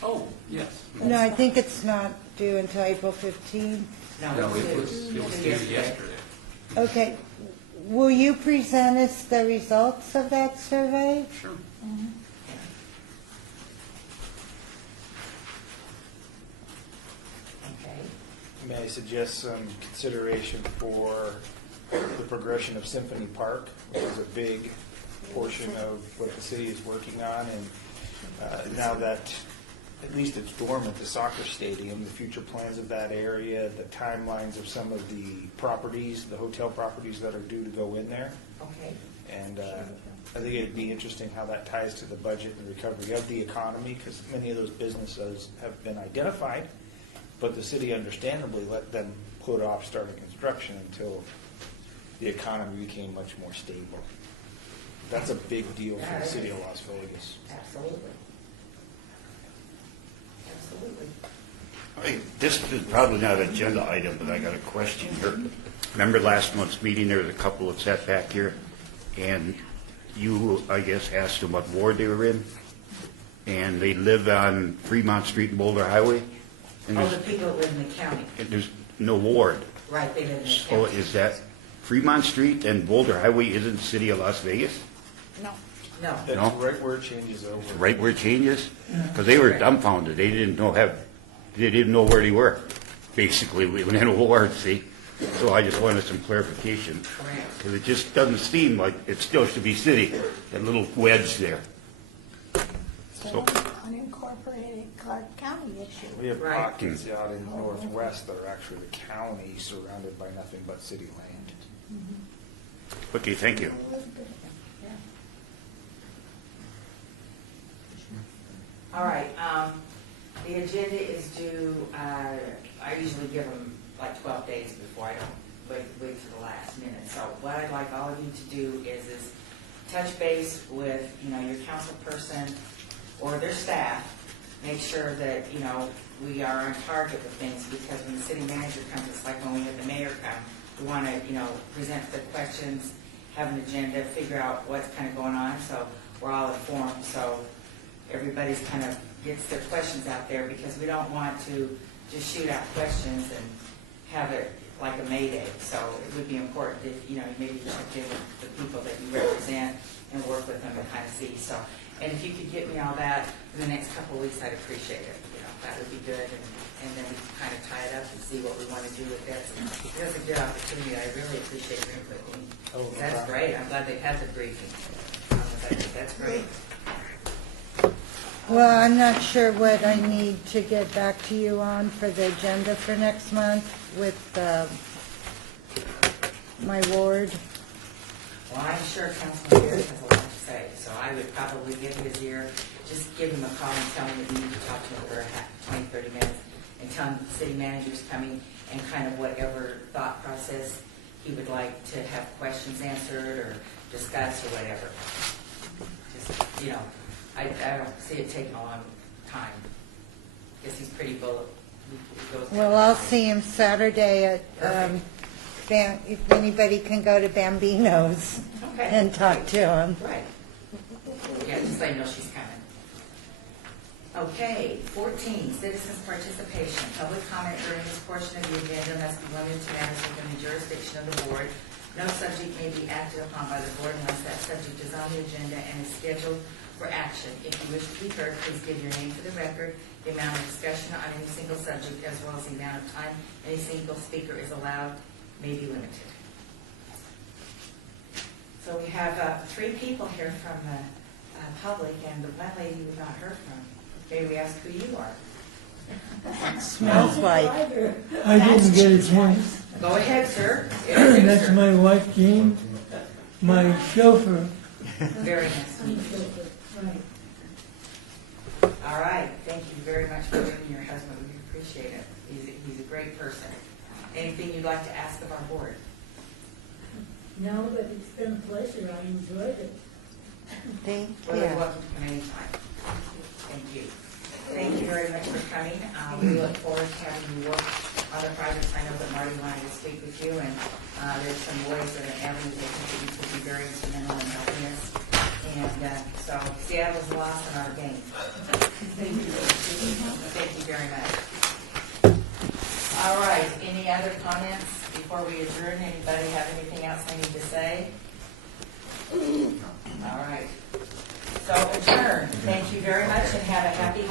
Oh, yes. No, I think it's not due until April 15th. No, No, it it was was due due yesterday. Okay. Will you present us the results of that survey? Sure. Okay. May I suggest some consideration for the progression of Symphony Park, which is a big portion of what the city is working on, and now that at least it's dormant, the soccer stadium, the future plans of that area, the timelines of some of the properties, the hotel properties that are due to go in there. Okay. And I think it'd be interesting how that ties to the budget and recovery of the economy, because many of those businesses have been identified, but the city understandably let them put off starting construction until the economy became much more stable. That's a big deal for the city of Las Vegas. Absolutely. Absolutely. This is probably not an agenda item, but I got a question here. Remember last month's meeting, there was a couple that sat back here, and you, I guess, asked them what ward they were in, and they live on Fremont Street and Boulder Highway, and All the people that live in the county. there's no ward. Right, they live in the So county. is that Fremont Street and Boulder Highway isn't the city of Las Vegas? No. No. That's No? right where it changes over. Right where it changes? Because they were dumbfounded. They didn't know where they were, basically, within a ward, see? So I just wanted some clarification. Correct. Because it just doesn't seem like it still should be city, that little wedge there. So unincorporated Clark County issue. We have Right. pockets out in the northwest that are actually the county surrounded by nothing but city land. Okay, thank you. All right, the agenda is due, I usually give them like 12 days before, I don't wait for the last minute. So what I'd like all of you to do is touch base with, your council person or their staff, make sure that, we are on target with things, because when the city manager comes, it's like when we have the mayor come, we want to, present the questions, have an agenda, figure out what's kind of going on, so we're all informed, so everybody's kind of gets their questions out there, because we don't want to just shoot out questions and have it like a Mayday. So it would be important if, maybe check in with the people that you represent and work with them and kind of see. So, and if you could get me all that in the next couple of weeks, I'd appreciate it. That would be good. And then we can kind of tie it up and see what we want to do with this. It's a good opportunity. I really appreciate your input, Dean. Oh, no That's problem. great. I'm glad they had the briefing. That's great. Well, I'm not sure what I need to get back to you on for the agenda for next month with my ward. Well, I'm sure Councilman Garrett has a lot to say, so I would probably give it his ear, just give him a call and tell him that you need to talk to him for 20, 30 minutes, and tell him the city manager's coming, and kind of whatever thought process he would like to have questions answered or discuss or whatever. Just, I don't see it taking a long time, because he's pretty bullet. he goes- Well, I'll see him Saturday at, if anybody can go to Bambino's Okay. and talk to him. Right. Yeah, just let me know she's coming. Okay, 14, citizens' participation. Public comment during this portion of the agenda must be limited to matters within the jurisdiction of the board. No subject may be acted upon by the board unless that subject is on the agenda and is scheduled for action. If you wish to be heard, please give your name for the record. The amount of discussion on any single subject, as well as the amount of time any single speaker is allowed, may be limited. So we have 3 people here from the public, and the one lady we've not heard from. May we ask who you are? Smells like. I didn't get a chance. Go ahead, sir. That's my wife, Jean, my chauffeur. Very nice to meet you. All right, thank you very much for bringing your husband. We appreciate it. He's a great person. Anything you'd like to ask of our board? No, but it's been a pleasure. I enjoyed it. Thank Well, you're you. welcome to come anytime. Thank you. Thank you very much for coming. We look forward to having you work on the projects. I know that Marty wanted to speak with you, and there's some ways that an avenue they think that you could be very instrumental done. So Seattle's lost in our game. Thank you. Thank you very much. All right, any other comments before we adjourn? Anybody have anything else they need to say? All right. So adjourn. Thank you very much and have a happy holiday.